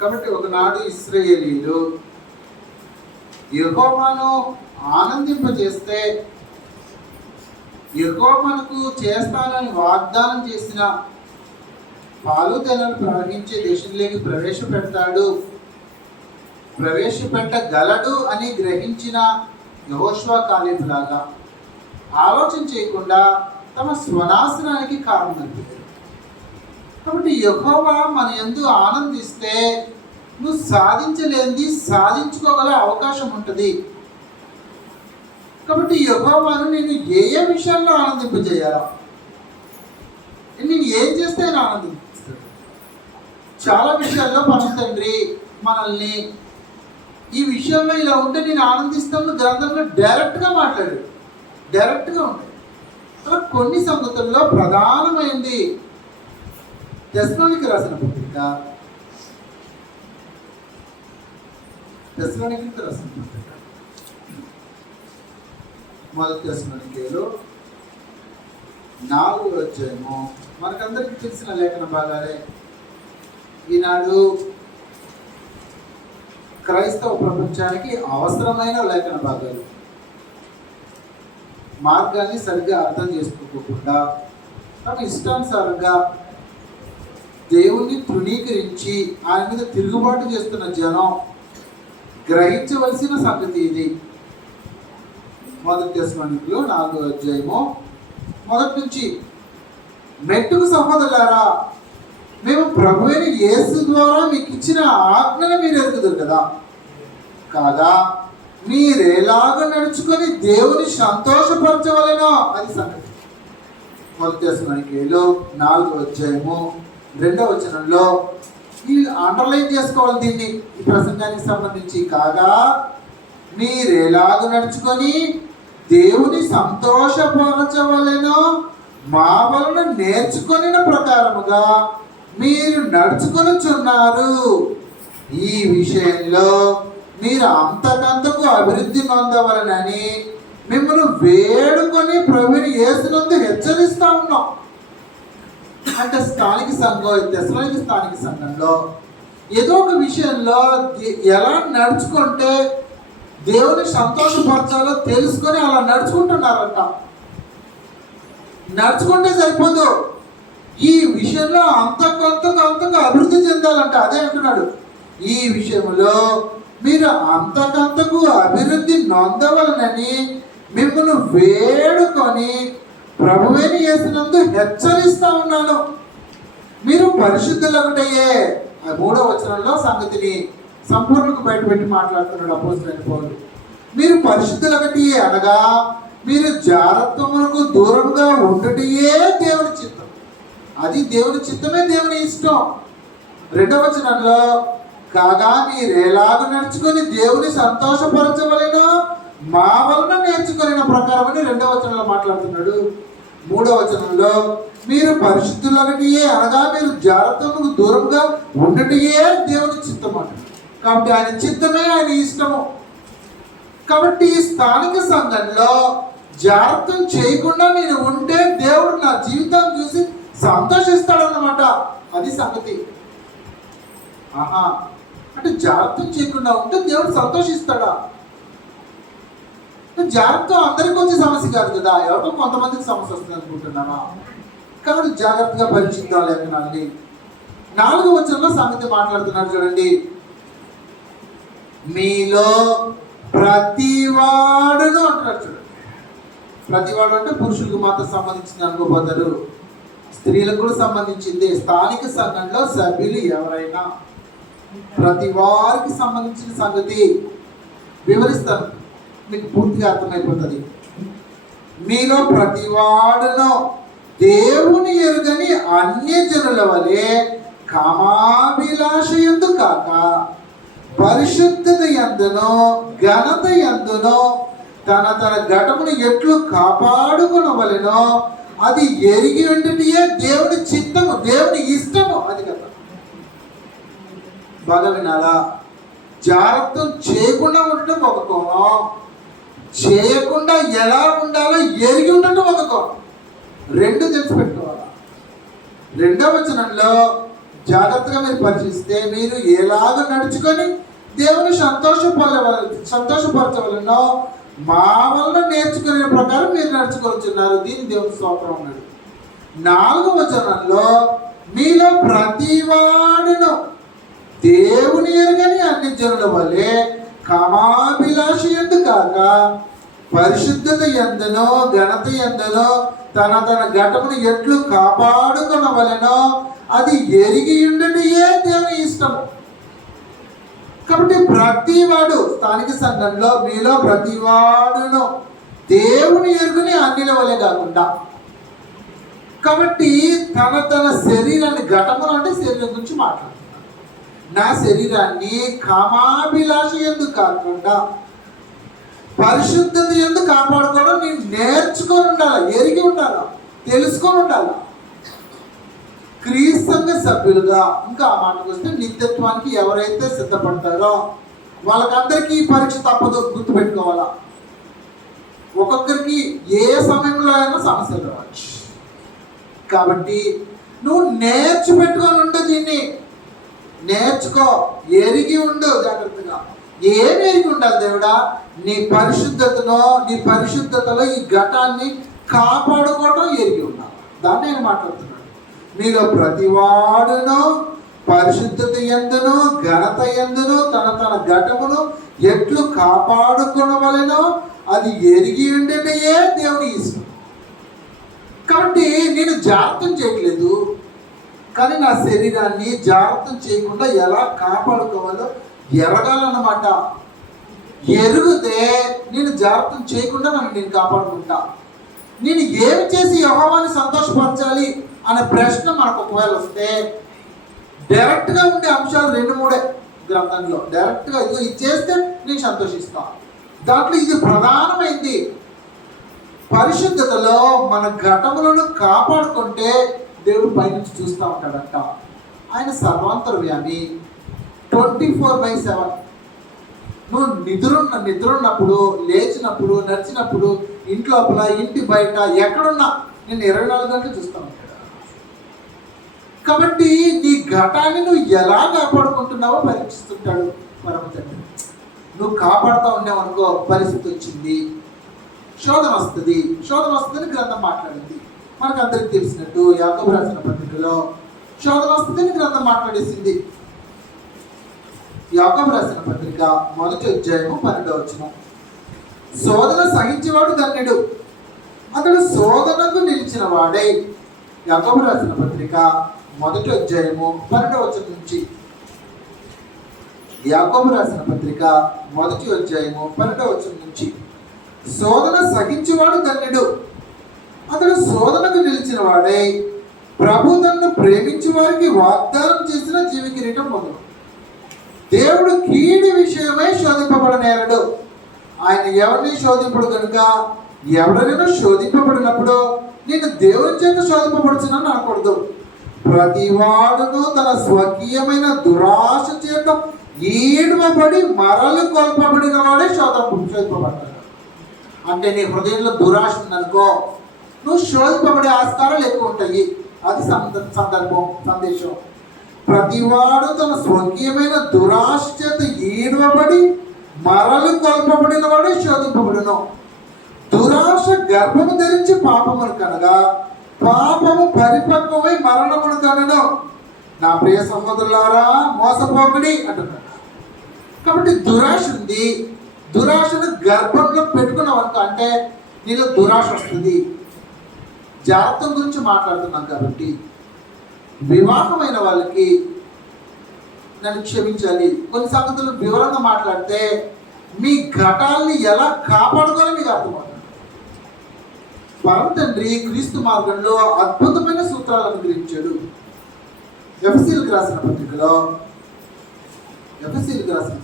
కాబట్టి ఒకనాడు ఇశ్రాయేలీయులు యెహోవాను ఆనందింపజేస్తే యెహోవా మనకు చేస్తానని వాగ్దానం చేసిన పాలు తేనెలు ప్రవహించే దేశంలోకి ప్రవేశపెట్టగలడు అని గ్రహించిన యెహోషువ కాలేబు లాగా ఆలోచన చేయకుండా తమ స్వనాశనానికి కారణమవుతుంది. కాబట్టి యెహోవా మన యందు ఆనందిస్తే నువ్వు సాధించలేనిది సాధించుకోగల అవకాశం ఉంటుంది. కాబట్టి యెహోవాను నేను ఏ ఏ విషయాల్లో ఆనందింపజేయాలా, నేను ఏం చేస్తే ఆయన ఆనందిస్తాడు. చాలా విషయాల్లో పరమ తండ్రి మనల్ని ఈ విషయంలో ఇలా ఉంటే నేను ఆనందిస్తాను గ్రంథంలో డైరెక్ట్గా మాట్లాడాడు, డైరెక్ట్గా ఉంటాయి. అలా కొన్ని సంగతుల్లో ప్రధానమైంది తెస్సలోనికీ రాసిన పత్రిక, మొదటి తెస్సలోనికీలో 4వ అధ్యాయము మనకందరికీ తెలిసిన లేఖన భాగాలే. ఈనాడు క్రైస్తవ ప్రపంచానికి అవసరమైన లేఖన భాగాలు. మార్గాన్ని సరిగ్గా అర్థం చేసుకోకుండా తమ ఇష్టానుసారంగా దేవుణ్ణి తృణీకరించి ఆయన మీద తిరుగుబాటు చేస్తున్న జనం గ్రహించవలసిన సంగతి ఇది. మొదటి తెస్సలోనికీలో 4వ అధ్యాయము మొదటి నుంచి, మెట్టుకు సహోదరులారా, మేము ప్రభువైన యేసు ద్వారా మీకు ఇచ్చిన ఆజ్ఞను మీరు ఎరుగుదురు కదా, కాగా మీరేలాగ నడుచుకొని దేవుని సంతోషపరచవలెనో అది సంగతి. మొదటి తెస్సలోనికీలో 4వ అధ్యాయము 2వ వచనంలో ఈ అండర్లైన్ చేసుకోవాలి దీన్ని, ఈ ప్రసంగానికి సంబంధించి. కాగా మీరేలాగ నడుచుకొని దేవుని సంతోషపరచవలెనో మా వలన నేర్చుకొనిన ప్రకారముగా మీరు నడుచుకొనుచున్నారు. ఈ విషయంలో మీరు అంతకంతకు అభివృద్ధి నొందవలనని మిమ్మల్ని వేడుకొని ప్రభువుని యేసునందు హెచ్చరిస్తూ ఉన్నాం. అంటే స్థానిక సంఘం, తెస్సలోనికీ స్థానిక సంఘంలో ఏదో ఒక విషయంలో ఎలా నడుచుకుంటే దేవుని సంతోషపరచాలో తెలుసుకొని అలా నడుచుకుంటున్నారంట. నడుచుకుంటే సరిపోదు, ఈ విషయంలో అంతకంతకు అభివృద్ధి చెందాలంట. అదే అంటున్నాడు, ఈ విషయంలో మీరు అంతకంతకు అభివృద్ధి నొందవలనని మిమ్మల్ని వేడుకొని ప్రభువైన యేసునందు హెచ్చరిస్తా ఉన్నాను. మీరు పరిశుద్ధులొకటయ్యే. 3వ వచనంలో సంగతిని సంపూర్ణకు బయటపెట్టి మాట్లాడుతున్నాడు అపోస్తలుడైన పౌలు. మీరు పరిశుద్ధులొకటియే అనగా మీరు జారత్వమునకు దూరంగా ఉండుటయే దేవుని చిత్తం. అది దేవుని చిత్తమే, దేవుని ఇష్టం. 2వ వచనంలో, కాగా మీరు ఎలాగ నడుచుకొని దేవుని సంతోషపరచవలెనో మా వలన నేర్చుకున్న ప్రకారం అని 2వ వచనంలో మాట్లాడుతున్నాడు. 3వ వచనంలో, మీరు పరిశుద్ధులొకటియే అనగా మీరు జారత్వమునకు దూరంగా ఉండుటయే దేవుని చిత్తం అంట. కాబట్టి ఆయన చిత్తమే, ఆయన ఇష్టము. కాబట్టి స్థానిక సంఘంలో జాగ్రత్తం చేయకుండా నేను ఉంటే దేవుడు నా జీవితాన్ని చూసి సంతోషిస్తాడన్నమాట. అది సంగతి. అంటే జాగ్రత్తం చేయకుండా ఉంటే దేవుడు సంతోషిస్తాడా? జాగ్రత్త అందరికీ వచ్చే సమస్య కాదు కదా, ఎవరికో కొంతమందికి సమస్య వస్తుంది అనుకుంటున్నారా? కాదు, జాగ్రత్తగా పరిశీలిద్దాం లేఖనాన్ని. 4వ వచనంలో సంగతి మాట్లాడుతున్నారు చూడండి. మీలో ప్రతివాడును అంటున్నారు చూడండి. ప్రతివాడు అంటే పురుషులకు మాత్రం సంబంధించింది అనుకోబోతారు, స్త్రీలకు కూడా సంబంధించింది. స్థానిక సంఘంలో సభ్యులు ఎవరైనా ప్రతి వారికి సంబంధించిన సంగతి వివరిస్తాను, మీకు పూర్తిగా అర్థమైపోతుంది. మీలో ప్రతివాడును దేవుని ఎరుగని అన్యజనుల వలె కామాభిలాషయందు కాక పరిశుద్ధత యందునో ఘనత యందునో తన ఘటమును ఎట్లు కాపాడుకొనవలెనో అది ఎరిగి ఉంటే దేవుని చిత్తము, దేవుని ఇష్టము. అది కదా, బాగా వినాలా. జాగ్రత్త చేయకుండా ఉండటం ఒక కోణం, చేయకుండా ఎలా ఉండాలో ఎరిగి ఉండటం ఒక కోణం. రెండు తెలిసి పెట్టుకోవాలి. రెండవ వచనంలో జాగ్రత్తగా మీరు పరిశీలిస్తే, మీరు ఎలాగ నడుచుకొని దేవుని సంతోషపరచవలనో మా వలన నేర్చుకునే ప్రకారం మీరు నడుచుకొచ్చున్నారు. దీన్ని దేవుని స్తోత్రం అన్నాడు. 4వ వచనంలో, మీలో ప్రతివాడును దేవుని ఎరుగని అన్ని జనుల వలె కామాభిలాష యందు కాక పరిశుద్ధత యందునో ఘనత యందునో తన ఘటమును ఎట్లు కాపాడుకొనవలెనో అది ఎరిగి ఉండటయే దేవుని ఇష్టము. కాబట్టి ప్రతివాడు, స్థానిక సంఘంలో మీలో ప్రతివాడును దేవుని ఎరుగుని అన్నిల వలె కాకుండా, కాబట్టి తన శరీరాన్ని, ఘటములు అంటే శరీరం గురించి మాట్లాడుతున్నాడు. నా శరీరాన్ని కామాభిలాష ఎందుకు కాకుండా పరిశుద్ధత ఎందుకు కాపాడుకోవడం నేను నేర్చుకొని ఉండాలి, ఎరిగి ఉండాలి, తెలుసుకొని ఉండాలి. క్రీస్తు సభ్యులుగా, ఇంకా ఆ మాటకు వస్తే, నిత్యత్వానికి ఎవరైతే సిద్ధపడతారో వాళ్ళకందరికీ ఈ పరీక్ష తప్పదు, గుర్తుపెట్టుకోవాలా. ఒక్కొక్కరికి ఏ సమయంలో అయినా సమస్యలు రావచ్చు. కాబట్టి నువ్వు నేర్చిపెట్టుకొని ఉండు, దీన్ని నేర్చుకో, ఎరిగి ఉండు జాగ్రత్తగా. ఏమి ఎరిగి ఉండాలి దేవుడా? నీ పరిశుద్ధతలో ఈ ఘటాన్ని కాపాడుకోవటం ఎరిగి ఉండాలి. దాన్ని నేను మాట్లాడుతున్నాను. మీలో ప్రతివాడును పరిశుద్ధత యందును ఘనత యందును తన ఘటమును ఎట్లు కాపాడుకొనవలెనో అది ఎరిగి ఉండటయే దేవుని ఇష్టం. కాబట్టి నేను జాగ్రత్త చేయట్లేదు, కానీ నా శరీరాన్ని జాగ్రత్త చేయకుండా ఎలా కాపాడుకోవాలో ఎరగాలన్నమాట. ఎరిగితే నేను జాగ్రత్త చేయకుండా నేను కాపాడుకుంటా. నేను ఏమి చేసి యెహోవాని సంతోషపరచాలి అనే ప్రశ్న మనకు ఒకవేళ వస్తే, డైరెక్ట్గా ఉండే అంశాలు 2-3 గ్రంథంలో. డైరెక్ట్గా ఇది చేస్తే నేను సంతోషిస్తాను. దాంట్లో ఇది ప్రధానమైంది. పరిశుద్ధతలో మన ఘటములను కాపాడుకుంటే దేవుడు పైనుంచి చూస్తూ ఉంటాడంట. ఆయన సర్వాంతర్యామి, 24/7. నువ్వు నిద్రున్నప్పుడు, లేచినప్పుడు, నడిచినప్పుడు, ఇంట్లోపల, ఇంటి బయట, ఎక్కడున్నా నేను 24 గంటలు చూస్తూ ఉంటాడు. కాబట్టి నీ ఘటాన్ని నువ్వు ఎలా కాపాడుకుంటున్నావో పరీక్షిస్తుంటాడు పరమ తండ్రి. నువ్వు కాపాడుతూ ఉన్నావు అనుకో, పరిస్థితి వచ్చింది, శోధన వస్తుందని గ్రంథం మాట్లాడింది. మనకు అందరికి తెలిసినట్టు యాకోబు రాసిన పత్రికలో శోధన వస్తుందని గ్రంథం మాట్లాడేసింది. యాకోబు రాసిన పత్రిక 1వ అధ్యాయము 12వ వచనం, శోధన సహించేవాడు ధన్యుడు, అతడు శోధనకు నిలిచిన వాడై. యాకోబు రాసిన పత్రిక 1వ అధ్యాయము 12వ వచనం నుంచి. యాకోబు రాసిన పత్రిక 1వ అధ్యాయము 12వ వచనం నుంచి, శోధన సహించేవాడు ధన్యుడు, అతడు శోధనకు నిలిచిన వాడై ప్రభు తన్ను ప్రేమించే వారికి వాగ్దానం చేసిన జీవ కిరీటం పొందును. దేవుడు కీడి విషయమై శోధింపబడనేరడు. ఆయన ఎవరిని శోధింపడు కనుక, ఎవరైనా శోధింపబడినప్పుడు నేను దేవుని చేత శోధింపబడుచున్నాను అనకూడదు. ప్రతివాడును తన స్వకీయమైన దురాశ చేత ఈడవబడి మరలు కొల్పబడిన వాడే శోధింపబడ్డాడు. అంటే నీ హృదయంలో దురాశ ఉందనుకో, నువ్వు శోధింపబడే ఆస్కారాలు ఎక్కువ ఉంటాయి. అది సందేశం. ప్రతివాడు తన స్వకీయమైన దురాశ చేత ఈడవబడి మరలు కొల్పబడిన వాడే శోధింపబడును. దురాశ గర్భము ధరించి పాపమును కనగా, పాపము పరిపక్వమై మరణమును కనను. నా ప్రియ సహోదరులారా, మోసపోకడి అంటున్నాడు. కాబట్టి దురాశ ఉంది. దురాశను గర్భంలో పెట్టుకున్నావు అంటే నీలో దురాశ వస్తుంది. జాగ్రత్త గురించి మాట్లాడుతున్నాం కాబట్టి వివాహమైన వాళ్ళకి నన్ను క్షమించాలి, కొన్ని సంగతులు వివరంగా మాట్లాడితే మీ ఘటాల్ని ఎలా కాపాడుకోవాలో మీకు అర్థమవుతుంది. పరమ తండ్రి క్రీస్తు మార్గంలో అద్భుతమైన సూత్రాలు అనుగ్రహించాడు. ఎఫెసీయులకు రాసిన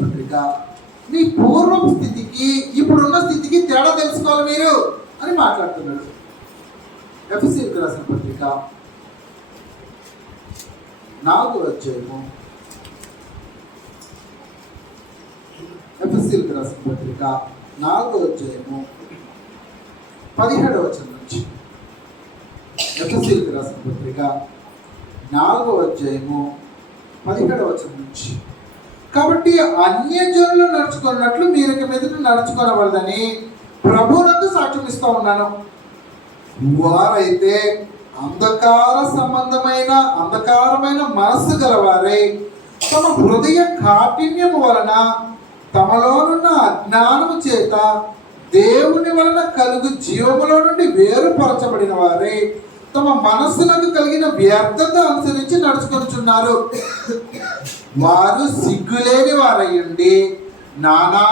పత్రిక మీ పూర్వపు స్థితికి ఇప్పుడున్న స్థితికి తేడా తెలుసుకోవాలి మీరు అని మాట్లాడుతున్నాడు. ఎఫెసీయులకు రాసిన పత్రిక 4వ అధ్యాయము, ఎఫెసీయులకు రాసిన పత్రిక 4వ అధ్యాయము 17వ వచనం నుంచి. ఎఫెసీయులకు రాసిన పత్రిక 4వ అధ్యాయము 17వ వచనం నుంచి. కాబట్టి అన్యజనులు నడుచుకున్నట్లు మీరు ఇక మీదట నడుచుకోవలదని ప్రభువునందు సాక్ష్యం ఇస్తూ ఉన్నాను. వారైతే అంధకారమైన మనస్సు గలవారై తమ హృదయ కాఠిన్యము వలన తమలోనున్న అజ్ఞానము చేత దేవుని వలన కలుగు జీవములో నుండి వేరుపరచబడిన వారై తమ మనస్సులకు కలిగిన వ్యర్థత అనుసరించి నడుచుకొనుచున్నారు. వారు సిగ్గులేని వారయ్యుండి నానా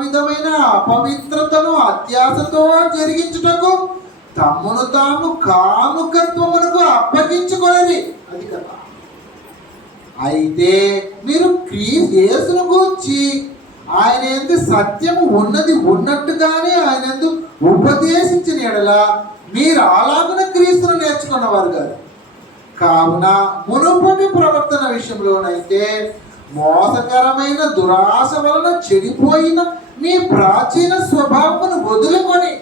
విధమైన అపవిత్రతను అత్యాశతో జరిగించుటకు తమ్మును తాము కాముకత్వమునకు అప్పగించుకొనేది. అది కదా. అయితే మీరు యేసును గూర్చి ఆయన యందు సత్యము ఉన్నది ఉన్నట్టుగానే ఆయన యందు ఉపదేశించిన యెడల మీరు అలాగున క్రీస్తును నేర్చుకున్నవారు కాదు. కావున మునుపటి ప్రవర్తన విషయంలోనైతే మోసకరమైన దురాశ వలన చెడిపోయిన మీ ప్రాచీన స్వభావమును వదులుకొని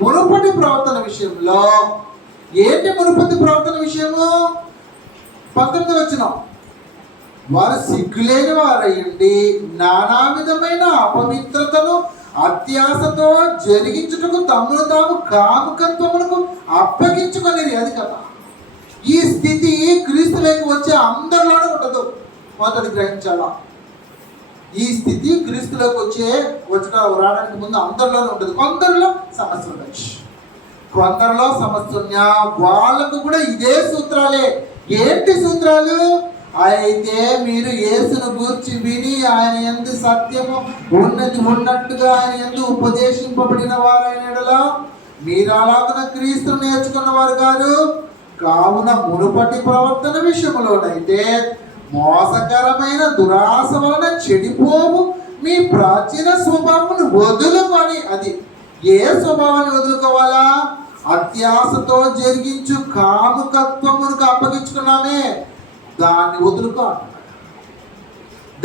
మునుపటి ప్రవర్తన విషయంలో, ఏంటి మునుపటి ప్రవర్తన విషయము? 19వ వచనం, వారు సిగ్గులేని వారయ్యండి నానా విధమైన అపవిత్రతను అత్యాశతో జరిగించుటకు తమ్మును తాము కాముకత్వమునకు అప్పగించుకునేది. అది కదా. ఈ స్థితి క్రీస్తులోకి వచ్చే అందరిలోనే ఉండదు. మొదటి గ్రహించాలా. ఈ స్థితి క్రీస్తులోకి రావడానికి ముందు అందరిలోనే ఉంటుంది. కొందరిలో సమస్య ఉండొచ్చు, కొందరిలో సమస్య ఉన్నా వాళ్ళకు కూడా ఇదే సూత్రాలే. ఏంటి సూత్రాలు? అయితే మీరు యేసును గూర్చి విని ఆయన యందు సత్యము ఉన్నది ఉన్నట్టుగా ఆయన యందు ఉపదేశింపబడిన వారైన యెడల మీరు అలాగున క్రీస్తును నేర్చుకున్న వారు కాదు. కావున మునుపటి ప్రవర్తన విషయంలోనైతే మోసకరమైన దురాశ వలన చెడిపోవు మీ ప్రాచీన స్వభావమును వదులుకొని, అది ఏ స్వభావాన్ని వదులుకోవాలా? అత్యాశతో జరిగించు కాముకత్వమునకు అప్పగించుకున్నామే, దాన్ని వదులుకో అంటున్నాడు.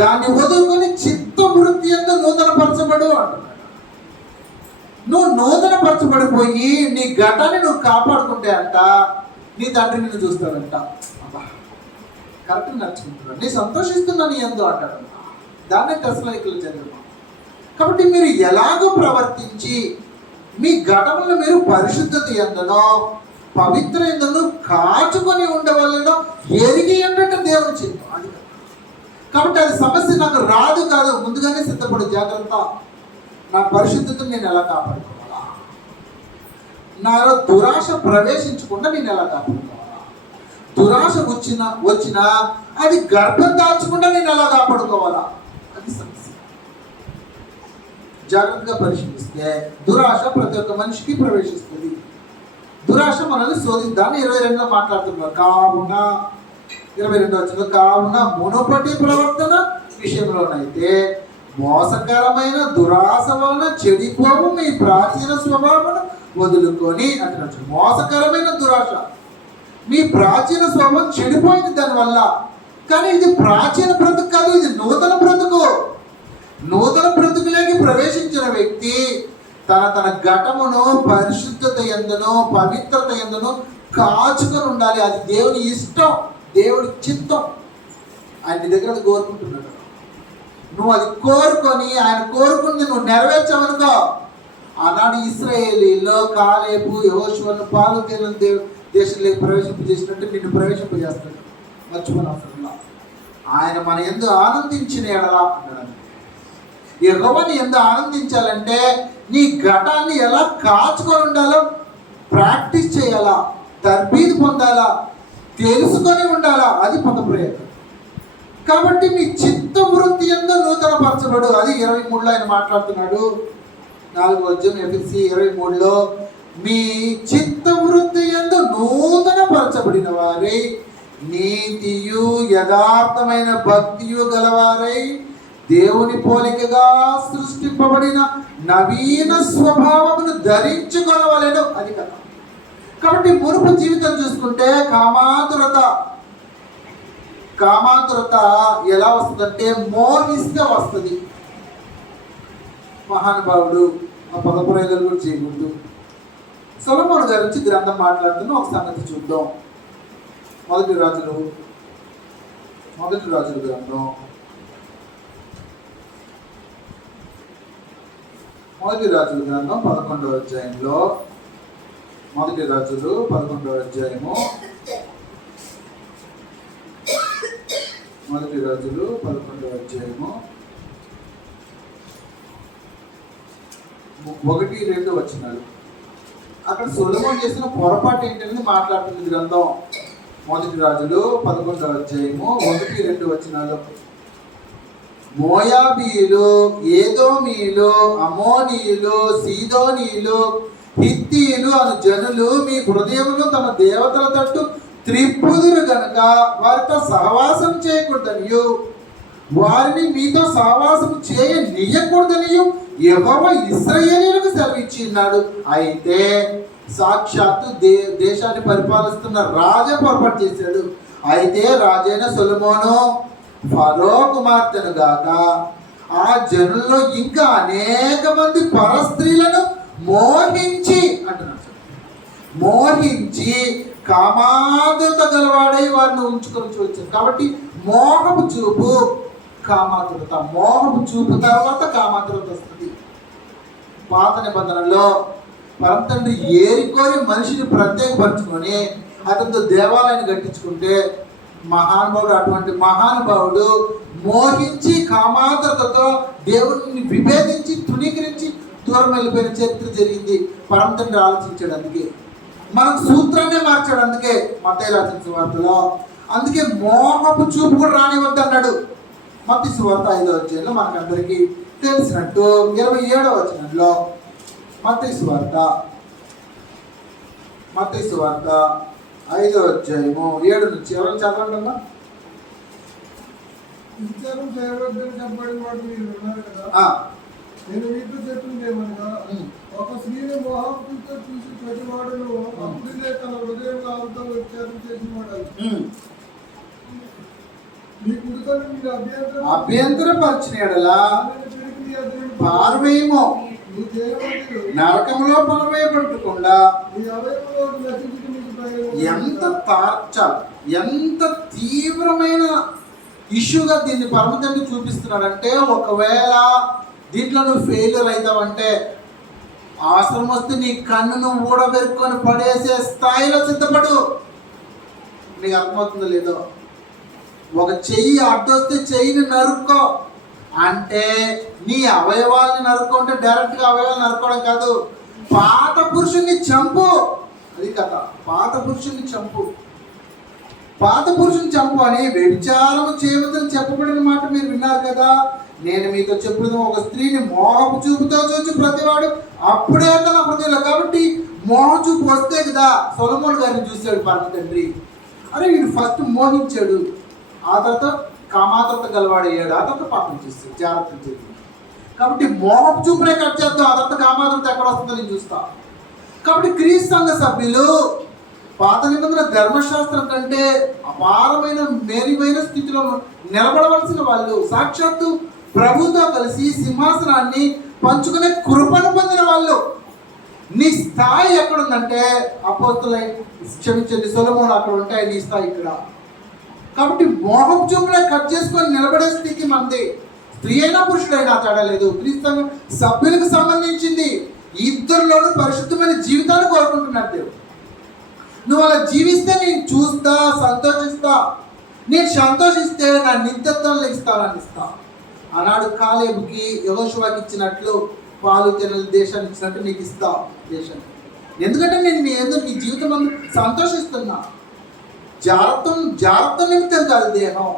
దాన్ని వదులుకొని చిత్తవృత్తి యందు నూతనపరచబడు అంటున్నాడు. నువ్వు నూతనపరచబడిపోయి నీ ఘటాన్ని నువ్వు కాపాడుకుంటే అంట నీ తండ్రి నిన్ను చూస్తాడంట. అబ్బా, కరెక్ట్ నడుచుకుంటున్నాడు, నీ సంతోషిస్తున్నా నీ యందు అంటాడు. దాన్నే తెస్సలోనికీయులు చదివాం. కాబట్టి మీరు ఎలాగో ప్రవర్తించి మీ ఘటములను మీరు పరిశుద్ధత యందునో పవిత్ర యందును కాచుకొని ఉండవలనో ఎరిగి ఉండటం దేవుని చిత్తం. అది కాబట్టి అది సమస్య నాకు రాదు కాదు, ముందుగానే సిద్ధపడు. జాగ్రత్త, నా పరిశుద్ధతను నేను ఎలా కాపాడుకోవాలా, నాలో దురాశ ప్రవేశించకుండా నేను ఎలా కాపాడుకోవాలా, దురాశ వచ్చినా అది గర్భం దాల్చకుండా నేను ఎలా కాపాడుకోవాలా, అది సమస్య. జాగ్రత్తగా పరిశీలిస్తే దురాశ ప్రతి ఒక్క మనిషికి ప్రవేశిస్తుంది. దురాశ మనల్ని శోధిద్దాన్ని 22లో మాట్లాడుతున్నారు. కావున 22 వచ్చిన కావున మునుపటి ప్రవర్తన విషయంలోనైతే మోసకరమైన దురాశ వలన చెడిపోవు మీ ప్రాచీన స్వభావమును వదులుకొని అంటున్నాడు. మోసకరమైన దురాశ, మీ ప్రాచీన స్వభావం చెడిపోయింది దానివల్ల. కానీ ఇది ప్రాచీన బ్రతుకు కాదు, ఇది నూతన బ్రతుకు. నూతన బ్రతుకులోకి ప్రవేశించిన వ్యక్తి తన ఘటమును పరిశుద్ధత యందును పవిత్రత యందును కాచుకొని ఉండాలి. అది దేవుని ఇష్టం, దేవుడి చిత్తం. ఆయన దగ్గర అది కోరుకుంటున్నాడు. నువ్వు అది కోరుకొని ఆయన కోరుకుంది నువ్వు నెరవేర్చావనుకో, ఆనాడు ఇశ్రాయేలీలో కాలేబు యెహోషువను పాలుతీన దేశంలోకి ప్రవేశింపజేసినట్టు నిన్ను ప్రవేశింపజేస్తాడు. మర్చిపోయిన అవసరంలా. ఆయన మన యందు ఆనందించిన ఎడల అన్నాడు. యెహోవాని యందు ఆనందించాలంటే నీ ఘటాన్ని ఎలా కాచుకొని ఉండాలో ప్రాక్టీస్ చేయాలా, తర్బీదు పొందాలా, తెలుసుకొని ఉండాలా. అది పదప్రయోగం. కాబట్టి మీ చిత్తవృత్తి యందు నూతనపరచబడు. అది 23లో ఆయన మాట్లాడుతున్నాడు. 4వ అధ్యాయం ఎఫెసీ 23లో మీ చిత్తవృత్తి యందు నూతనపరచబడిన వారై నీతియు యథార్థమైన భక్తియు గలవారై దేవుని పోలికగా సృష్టింపబడిన నవీన స్వభావమును ధరించుకొనవలెను. అది కదా. కాబట్టి మునుపు జీవితం చూసుకుంటే కామాతురత ఎలా వస్తుందంటే మోహిస్తే వస్తుంది. మహానుభావుడు ఆ పదప్రయోగాలు కూడా చేయకూడదు. సొలొమోను గారి నుంచి గ్రంథం మాట్లాడుతున్న ఒక సంగతి చూద్దాం. మొదటి రాజులు గ్రంథం మొదటి రాజుల గ్రంథం 11వ అధ్యాయంలో మొదటి రాజులు 11వ అధ్యాయము మొదటి రాజులు 11వ అధ్యాయము 1-2 వచనాలు. అక్కడ సొలొమోను చేసిన పొరపాటు ఏంటనేది మాట్లాడుతుంది గ్రంథం. మొదటి రాజులు 11వ అధ్యాయము 1-2 వచనాలు. మోయాబీయులు, ఏదోమీయులు, అమోనీయులు, సీదోనీయులు, హిత్తీయులు అను జనులు మీ హృదయములు తమ దేవతల తట్టు త్రిప్పుదురు గనుక వారితో సహవాసం చేయకూడదనియు వారిని మీతో సహవాసం చేయనీయకూడదనియు యెహోవా ఇశ్రాయేలీయులకు సెలవిచ్చి ఉన్నాడు. అయితే సాక్షాత్తు దేశాన్ని పరిపాలిస్తున్న రాజే పొరపాటు చేశాడు. అయితే రాజైన సొలొమోను ఫరో కుమార్తెను గాక ఆ జనుల్లో ఇంకా అనేక మంది పరస్త్రీలను మోహించి కామాతురత గలవాడై వారిని ఉంచుకొని వచ్చారు. కాబట్టి మోహపు చూపు కామాతురత, మోహపు చూపు తర్వాత కామాతురత వస్తుంది. పాత నిబంధనలో పరమతండ్రి ఏరికోరి మనిషిని ప్రత్యేకపరచుకొని అతనితో దేవాలయాన్ని కట్టించుకుంటే అటువంటి మహానుభావుడు మోహించి కామాతురతతో దేవుడిని విభేదించి తృణీకరించి దూరం వెళ్ళిపోయిన చరిత్ర జరిగింది. పరమతండ్రి ఆలోచించాడు. అందుకే మనకు సూత్రాన్నే మార్చాడు. అందుకే మత్తయి రాసిన సువార్తలో అందుకే మోహపు చూపు కూడా రానివద్దు అన్నాడు. మత్తయి సువార్త 5వ అధ్యాయంలో మనకందరికీ తెలిసినట్టు 27వ వచనంలో మత్తయి సువార్త 5వ అధ్యాయము 7 నుంచి ఎవరైనా చదవండి అమ్మా. విచారం చేయవద్దని చెప్పబడిన వాడు మీరు ఉన్నారు కదా. నేను మీతో చెప్పింది ఏమనగా ఒక స్త్రీని మోహంతో చూసి ప్రతివాడును అప్పుడే తన హృదయంలో ఆమెతో విచారం చేసిన వాడు. మీ కుడికను మీరు అభ్యంతరపరిచిన ఎడలా పారవేయము, నరకంలో పడవేయబట్టకుండా ఎంత తీవ్రమైన ఇష్యూగా దీన్ని పరమతండ్రి చూపిస్తున్నాడంటే, ఒకవేళ దీంట్లో నువ్వు ఫెయిల్యూర్ అవుతావంటే అవసరం వస్తే నీ కన్నును ఊడబెరుక్కొని పడేసే స్థాయిలో సిద్ధపడు. నీకు అర్థమవుతుందో లేదో? ఒక చెయ్యి అడ్డొస్తే చెయ్యిని నరుక్కో అంటే నీ అవయవాల్ని నరుక్కుంటే డైరెక్ట్గా అవయవాలు నరుక్కోవడం కాదు, పాత పురుషుణ్ణి చంపు. అది కథ. పాత పురుషుణ్ణి చంపు అని వ్యభిచారము చేయవద్దని చెప్పబడిన మాట మీరు విన్నారు కదా. నేను మీతో చెప్పుదు ఒక స్త్రీని మోహపు చూపుతో చూసి ప్రతివాడు అప్పుడే తన హృదయంలో. కాబట్టి మోహ చూపు వస్తే కదా సొలొమోను గారిని చూశాడు పరమతండ్రి. అరే వీడు ఫస్ట్ మోహించాడు, ఆ తర్వాత కామాతురత గలవాడయ్యాడు, ఆ తర్వాత పాపం చేస్తాడు, జాగ్రత్తలు చేస్తాడు. కాబట్టి మోహపు చూపునే కట్ చేద్దాం, ఆ తర్వాత కామాతురత ఎక్కడ వస్తుందో నేను చూస్తా. కాబట్టి క్రీస్తు సంఘ సభ్యులు పాత నిబంధన ధర్మశాస్త్రం కంటే అపారమైన మేలుమైన స్థితిలో నిలబడవలసిన వాళ్ళు, సాక్షాత్తు ప్రభుతో కలిసి సింహాసనాన్ని పంచుకునే కృపను పొందిన వాళ్ళు. నీ స్థాయి ఎక్కడుందంటే అపోస్తులై క్షమించండి సొలొమోను అక్కడ ఉంటాయి, నీ స్థాయి ఇక్కడ. కాబట్టి మోహం చూపునే కట్ చేసుకొని నిలబడే స్థితి మంది. స్త్రీ అయినా పురుషుడైనా తేడా లేదు. క్రీస్తు సభ్యులకు సంబంధించింది. ఇద్దరిలోనూ పరిశుద్ధమైన జీవితాన్ని కోరుకుంటున్నాడు దేవుడు. నువ్వు అలా జీవిస్తే నేను చూస్తా, సంతోషిస్తా. నేను సంతోషిస్తే నా నిత్యత్వంలో ఇస్తానని ఇస్తా. ఆనాడు కాలేబుకి యెహోషువకి ఇచ్చినట్లు పాలు తెనలు దేశాన్ని ఇచ్చినట్టు నీకు ఇస్తా దేశాన్ని. ఎందుకంటే నేను నీ జీవితం అందు సంతోషిస్తున్నా. జాగ్రత్త నిమిత్తం కాదు దేహం,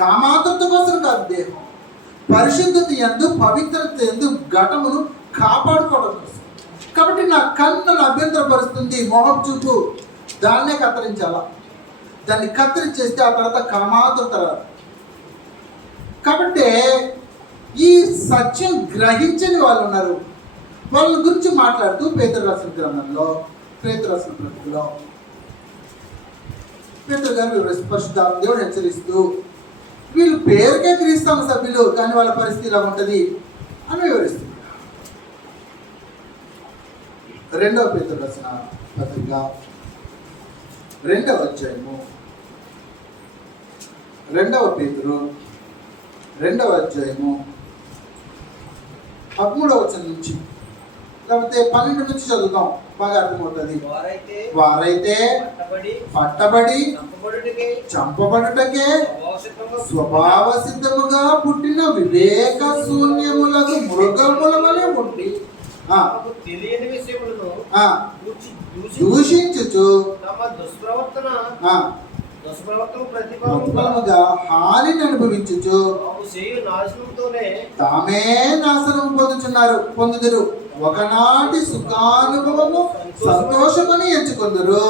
కామాతురత కోసం కాదు దేహం, పరిశుద్ధత యందు పవిత్రత యందు ఘటమును కాపాడుకోవడం కోసం. కాబట్టి నా కన్నును అభ్యంతరపరుస్తుంది మోహపు చూపు, దాన్నే కత్తిరించాలా. దాన్ని కత్తిరించేస్తే ఆ తర్వాత కామాతురత రాదు. కాబట్టి ఈ సత్యం గ్రహించని వాళ్ళు ఉన్నారు. వాళ్ళ గురించి మాట్లాడుతూ పేతురు రాసిన గ్రంథంలో పేతురు రాసిన పత్రికలో పేతురు గారు వివరిస్తూ, పరిశుద్ధాత్మ దేవుడు హెచ్చరిస్తూ, వీళ్ళు పేరుకే క్రీస్తు సభ్యులు కానీ వాళ్ళ పరిస్థితి ఇలా ఉంటది అని వివరిస్తుంది. 2వ పేతురు రాసిన పత్రిక 2వ అధ్యాయము 2వ పేతురు 2వ అధ్యాయము 13వ వచనం నుంచి లేకపోతే 12 నుంచి చదువుతాం, బాగా అర్థమవుతుంది. వారైతే పట్టబడి చంపబడుటకే స్వభావ సిద్ధముగా పుట్టిన వివేక శూన్యములకు మృగముల వలె ఉండి తెలియని విషయములను దూషించుచు ప్రతిఫలముగా హానిని అనుభవించుచు తామే నాశనం పొందుదురు. ఒకనాటి సుఖానుభవము సంతోషమని ఎంచుకొందురు.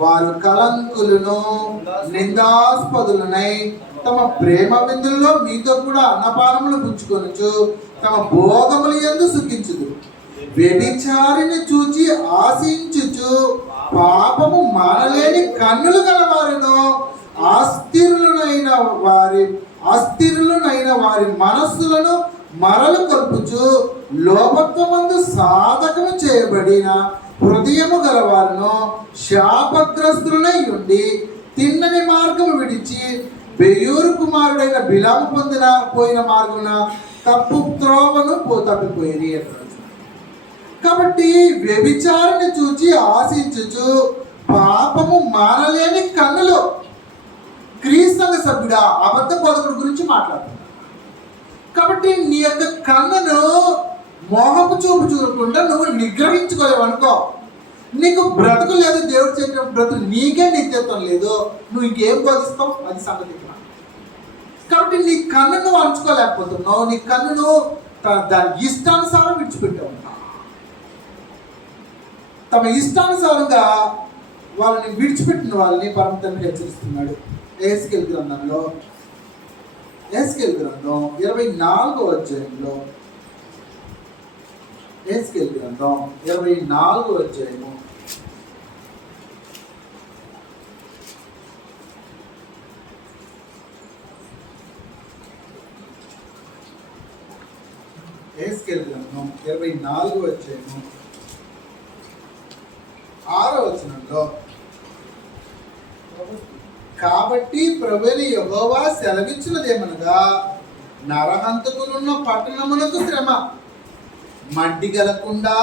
వారు కలంకులను నిందాస్పదులనై తమ ప్రేమ విందుల్లో మీతో కూడా అన్నపానములు పుచ్చుకొనుచు తమ భోగములు యందు సుఖించుదు. వ్యభిచారిని చూచి ఆశించుచు పాపము మానలేని కన్నులు గలవారును అస్థిరులైన వారి మనస్సులను మరలు కొల్పుచు లోపత్వమందు సాధకము చేయబడిన హృదయము గలవారును శాపగ్రస్తులై ఉండి తిన్నని మార్గము విడిచి బెయూరు కుమారుడైన బిలాము పోయిన మార్గమున తప్పు త్రోవను తప్పిపోయి. కాబట్టి వ్యభిచారిని చూచి ఆశించుచు పాపము మానలేని కన్నులు. క్రీస్తు సభ్యుడా అబద్ధ బోధకుడి గురించి మాట్లాడుతున్నారు. కాబట్టి నీ యొక్క కన్నును మోహపు చూపు చూడకుండా నువ్వు నిగ్రహించుకోలేవు అనుకో, నీకు బ్రతుకు లేదు. దేవుడు చెప్పిన బ్రతుకు నీకే నిత్యత్వం లేదు, నువ్వు ఇంకేం బోధిస్తావు? అది సంగతి. కాబట్టి నీ కన్నును నువ్వు అంచుకోలేకపోతున్నావు, నీ కన్నును దాని ఇష్టానుసారం విడిచిపెట్టావు. తమ ఇష్టానుసారంగా వాళ్ళని విడిచిపెట్టిన వాళ్ళని పరమ తండ్రి హెచ్చరిస్తున్నాడు. ఎహెజ్కేలు గ్రంథం 24వ అధ్యాయంలో ఎహెజ్కేలు గ్రంథం 24వ అధ్యాయము 24వ అధ్యాయము 6వ వచనంలో, కాబట్టి ప్రభువైన యెహోవా సెలవిచ్చినదేమనగా నరహంతకులున్న పట్టణమునకు శ్రమ, మడ్డి గలకుండా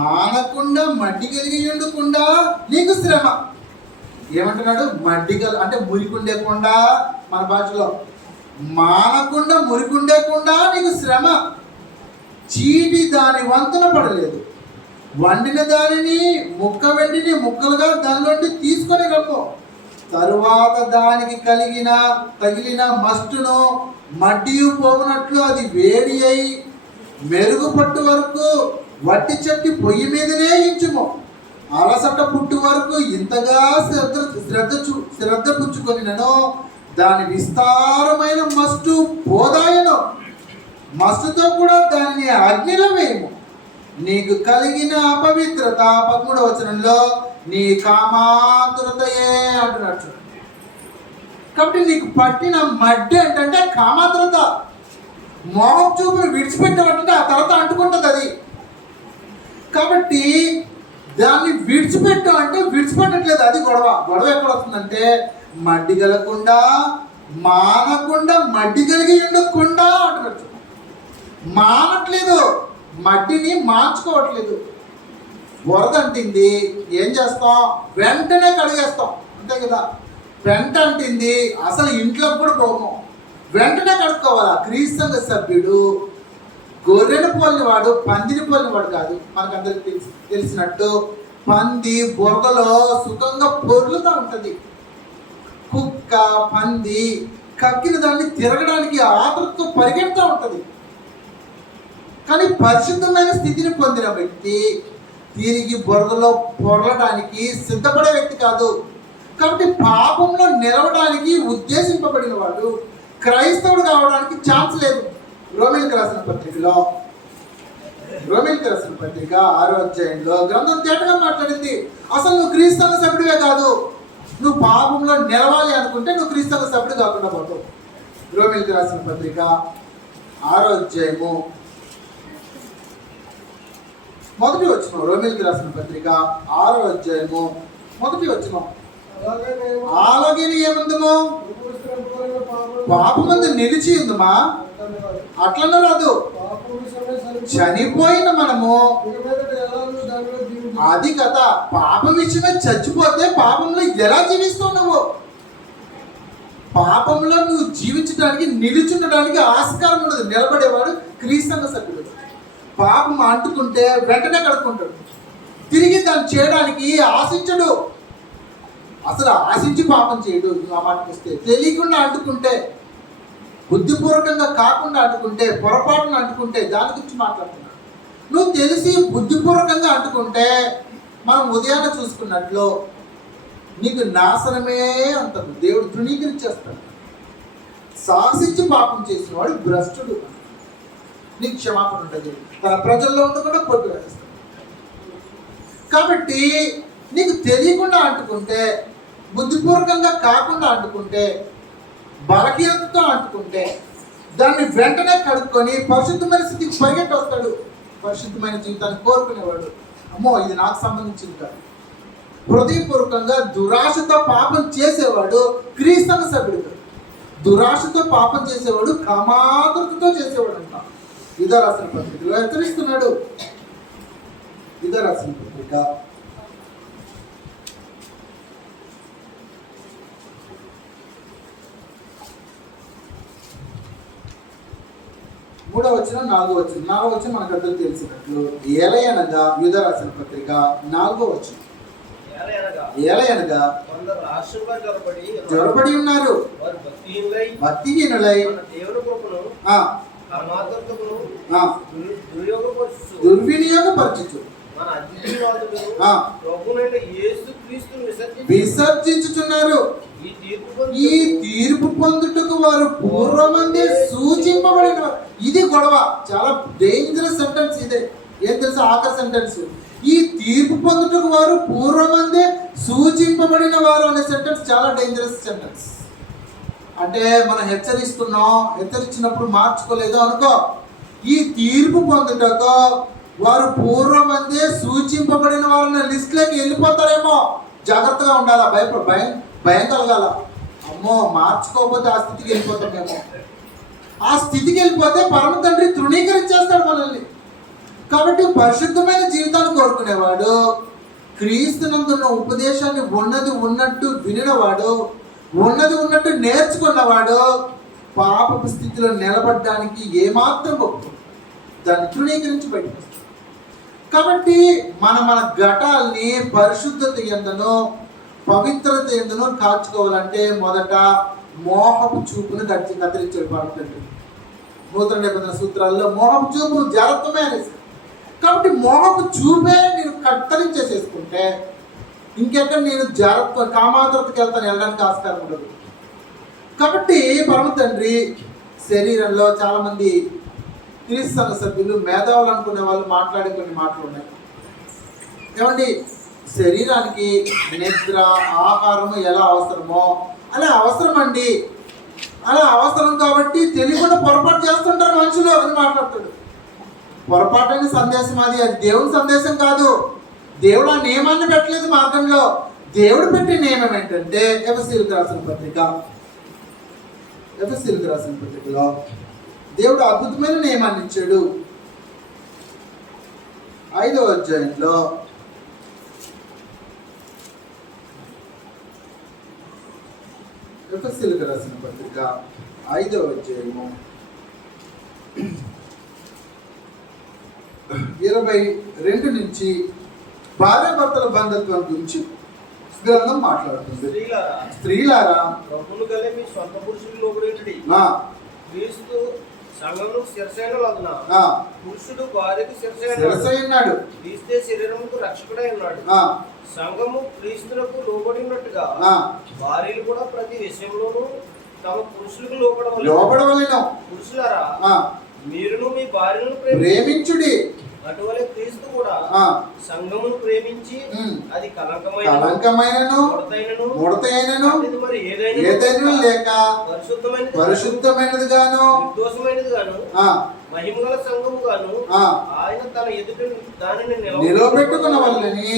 మానకుండా మడ్డి కలిగి ఉండకుండా నీకు శ్రమ. ఏమంటున్నాడు? అంటే మురికుండేకుండా, మన భాషలో మానకుండా మురికుండేకుండా నీకు శ్రమ. చీటి దాని వంతున పడలేదు, వండిన దానిని వెండిని ముక్కలుగా దానిలోండి తీసుకొని రమ్ము. తరువాత దానికి తగిలిన మస్టును మడ్డియు పోవునట్లు అది వేడి అయి మెరుగుపట్టు వరకు వట్టి చెట్టి పొయ్యి మీదనే ఇంచుము. అలసట పుట్టు వరకు ఇంతగా శ్రద్ధ పుచ్చుకొనినను దాని విస్తారమైన మస్టు పోదాయను. మస్టుతో కూడా దానిని అగ్నిలో వేయము. నీకు కలిగిన అపవిత్రత 13వ వచనంలో నీ కామాతురతయే అంటున్నట్టు. కాబట్టి నీకు పట్టిన మడ్డి ఏంటంటే కామాతురత. మోహం చూపును విడిచిపెట్టబట్టే ఆ తర్వాత అంటుకుంటుంది అది. కాబట్టి దాన్ని విడిచిపెట్టు అంటే విడిచిపెట్టట్లేదు, అది గొడవ ఎక్కడ వస్తుందంటే మడ్డి గలకుండా మానకుండా మడ్డి కలిగి ఉండకుండా అంటున్నట్టు. మానట్లేదు, మట్టిని మార్చుకోవట్లేదు. వరద అంటింది, ఏం చేస్తాం? వెంటనే కడిగేస్తాం, అంతే కదా. పెంట అంటింది, అసలు ఇంట్లోకి కూడా పోము, వెంటనే కడుక్కోవాలా. క్రీస్తు సభ్యుడు గొర్రెను పోలిన వాడు పందిని పోలిన వాడు కాదు. మనకందరికి తెలిసినట్టు పంది బురదలో సుఖంగా పొర్లుతూ ఉంటుంది. కుక్క పంది కక్కిన దాన్ని తిరగడానికి ఆతృతతో పరిగెడుతూ ఉంటుంది. కానీ పరిశుద్ధమైన స్థితిని పొందిన వ్యక్తి తిరిగి బురదలో పొరలడానికి సిద్ధపడే వ్యక్తి కాదు. కాబట్టి పాపంలో నిలవడానికి ఉద్దేశింపబడిన వాడు క్రైస్తవుడు కావడానికి ఛాన్స్ లేదు. రోమీయులకు రాసిన పత్రికలో రోమీయులకు రాసిన పత్రిక 6వ అధ్యాయంలో గ్రంథం తేటగా మాట్లాడింది. అసలు నువ్వు క్రీస్తవ సభ్యుడివే కాదు, నువ్వు పాపంలో నిలవాలి అనుకుంటే నువ్వు క్రీస్తవ సభ్యుడు కాకుండా పోతావు. రోమీయులకు రాసిన పత్రిక 6వ అధ్యాయము 1వ వచనం. రోమీయులకు రాసిన పత్రిక 6వ అధ్యాయము 1వ వచనం. అలాగే ఏముందమో పాపమందు నిలిచి ఉందమా, అట్లనే రాదు. చనిపోయిన మనము అది కదా, పాపం విషయమే చచ్చిపోతే పాపంలో ఎలా జీవిస్తున్నావు? పాపంలో నువ్వు జీవించడానికి నిలుచుండడానికి ఆస్కారం ఉండదు. నిలబడేవాడు క్రీస్తవ సభ్యుడు. పాపం అంటుకుంటే వెంటనే కడుక్కుంటాడు, తిరిగి దాన్ని చేయడానికి ఆశించడు. అసలు ఆశించి పాపం చేయడు. ఆ మాటకు వస్తే తెలియకుండా అంటుకుంటే, బుద్ధిపూర్వకంగా కాకుండా అంటుకుంటే, పొరపాటును అంటుకుంటే దాని గురించి మాట్లాడుతున్నాడు. నువ్వు తెలిసి బుద్ధిపూర్వకంగా అంటుకుంటే మనం ఉదయాన్నే చూసుకున్నట్లు నీకు నాశనమే అంటారు. దేవుడు తృణీకరించేస్తాడు. సాహసించి పాపం చేసిన వాడు భ్రష్టుడు. నీకు క్షమాపణ ఉంటుంది. తన ప్రజల్లో ఉండకుండా కొట్టు వేస్తాడు. కాబట్టి నీకు తెలియకుండా అంటుకుంటే, బుద్ధిపూర్వకంగా కాకుండా అంటుకుంటే, బలహీనతతో అంటుకుంటే దాన్ని వెంటనే కడుక్కొని పరిశుద్ధమైన స్థితికి పరిగెట్టి వస్తాడు. పరిశుద్ధమైన జీవితాన్ని కోరుకునేవాడు. అమ్మో ఇది నాకు సంబంధించింది కాదు. హృదయపూర్వకంగా దురాశతో పాపం చేసేవాడు క్రీస్తవ సభ్యుడు. దురాశతో పాపం చేసేవాడు కామాతురతతో చేసేవాడు అంట. యూదా రాసిన పత్రికలో హెచ్చరిస్తున్నాడు. యూదా రాసిన పత్రిక 3వ వచనం 4వ వచనం. 4వ వచనం మనకు అర్థం తెలిసినట్లు ఏలయనగా యూదా రాసిన పత్రిక 4వ వచనం. ఏలయనగా జ్వరపడి ఉన్నారు, భక్తిహీనులై దుర్వినియోగపరచు విసర్జించుచున్నారు. ఈ తీర్పు పొందుటకు వారు పూర్వమందే సూచింపబడిన. ఇది గొడవ. చాలా డేంజరస్ సెంటెన్స్ ఇదే. ఏం తెలుసా ఆఖరి సెంటెన్స్? ఈ తీర్పు పొందుటకు వారు పూర్వమందే సూచింపబడిన వారు అనే సెంటెన్స్ చాలా డేంజరస్ సెంటెన్స్. అంటే మనం హెచ్చరించినప్పుడు మార్చుకోలేదు అనుకో. ఈ తీర్పు పొందుటకు వారు పూర్వమందే సూచింపబడిన వారిని లిస్ట్లోకి వెళ్ళిపోతారేమో. జాగ్రత్తగా ఉండాలా. భయం కలగాల. అమ్మో మార్చుకోకపోతే ఆ స్థితికి వెళ్ళిపోతామేమో. ఆ స్థితికి వెళ్ళిపోతే పరమ తండ్రి తృణీకరించేస్తాడు మనల్ని. కాబట్టి పరిశుద్ధమైన జీవితాన్ని కోరుకునేవాడు, క్రీస్తునందున్న ఉపదేశాన్ని ఉన్నది ఉన్నట్టు వినినవాడు, ఉన్నది ఉన్నట్టు నేర్చుకున్నవాడు పాపపు స్థితిలో నిలబడడానికి ఏమాత్రం గొప్ప దాన్ని తృణీకరించి బయటకు వస్తాడు. కాబట్టి మన ఘటాల్ని పరిశుద్ధత ఎందునో పవిత్రత ఎందునో కాల్చుకోవాలంటే మొదట మోహపు చూపును కత్తిరించాడు పరమతండ్రి. నూతన నిబంధన సూత్రాల్లో మోహపు చూపు జాగ్రత్తమే అనేసి. కాబట్టి మోహపు చూపే నేను కత్తరించేసేసుకుంటే ఇంకెక్కడ నేను జాగ్రత్త కామాతురతకి వెళ్ళడానికి ఆస్కారం ఉండదు. కాబట్టి పరమ తండ్రి శరీరంలో చాలామంది క్రీస్తవ సభ్యులు మేధావులు అనుకునే వాళ్ళు మాట్లాడే కొన్ని మాటలు ఉన్నాయి. ఏమండి, శరీరానికి నిద్ర ఆహారము ఎలా అవసరమో అలా అవసరం అండి, అలా అవసరం కాబట్టి తెలియకుండా పొరపాటు చేస్తుంటారు మనుషులు అని మాట్లాడతాడు. పొరపాటు సందేశం అది దేవుని సందేశం కాదు. దేవుడు ఆ నియమాన్ని పెట్టలేదు మార్గంలో. దేవుడు పెట్టే నియమం ఏంటంటే ఎఫెసీయులకు రాసిన పత్రికలో దేవుడు అద్భుతమైన నియమాన్ని ఇచ్చాడు. 5వ అధ్యాయంలో ఎఫెసీయులకు రాసిన పత్రిక 5వ అధ్యాయము 22 నుంచి భార్యాభర్తల బంధత్వం గురించి గ్రంథం మాట్లాడుతుంది. స్త్రీలారా ప్రభువును గలే మీ సొంత పురుషులు లోబడి క్రీస్తు సంఘమును శిరసైనలాగున పురుషుడు భార్యకు శిరసైనాడు. క్రీస్తే శరీరముకు రక్షకుడై ఉన్నాడు. సంఘము క్రీస్తులకు లోబడి ఉన్నట్టుగా భార్యలు కూడా ప్రతి విషయంలోనూ తమ పురుషులకు లోబడవలెను. పురుషులారా మీరును మీ భార్యను ప్రేమించుడి. అటువలే క్రీస్తు కూడా ఆ, సంఘమును ప్రేమించి అది కలంకమైనను ముడతైనను అది మరి ఏదైనా ఏదైనా లేక పరిశుద్ధమైనది పరిశుద్ధమైనది గాను నిర్దోషమైనది గాను మహిమగల సంఘము గాను ఆయన తన ఎదుట దానిని నిలబెట్టుకున్న వాళ్ళని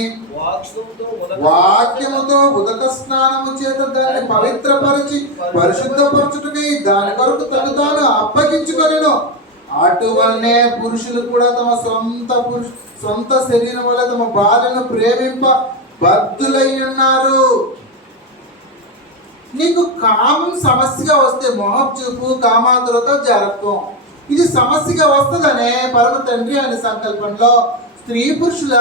వాక్యముతో ఉదక స్నానము చేత దాన్ని పవిత్రపరిచి పరిశుద్ధపరచుటకై దాని కొరకు తను తాను అప్పగించుకొనెను. అటువలనే పురుషులు కూడా తమ సొంత శరీరం వల్ల తమ భార్యను ప్రేమింప బద్ధులై ఉన్నారు. నీకు కామం సమస్యగా వస్తే మోహం చూపు, కామాతురతో జారత్వం, ఇది సమస్యగా వస్తుందనే పరమ తండ్రి అనే సంకల్పంలో స్త్రీ పురుషుల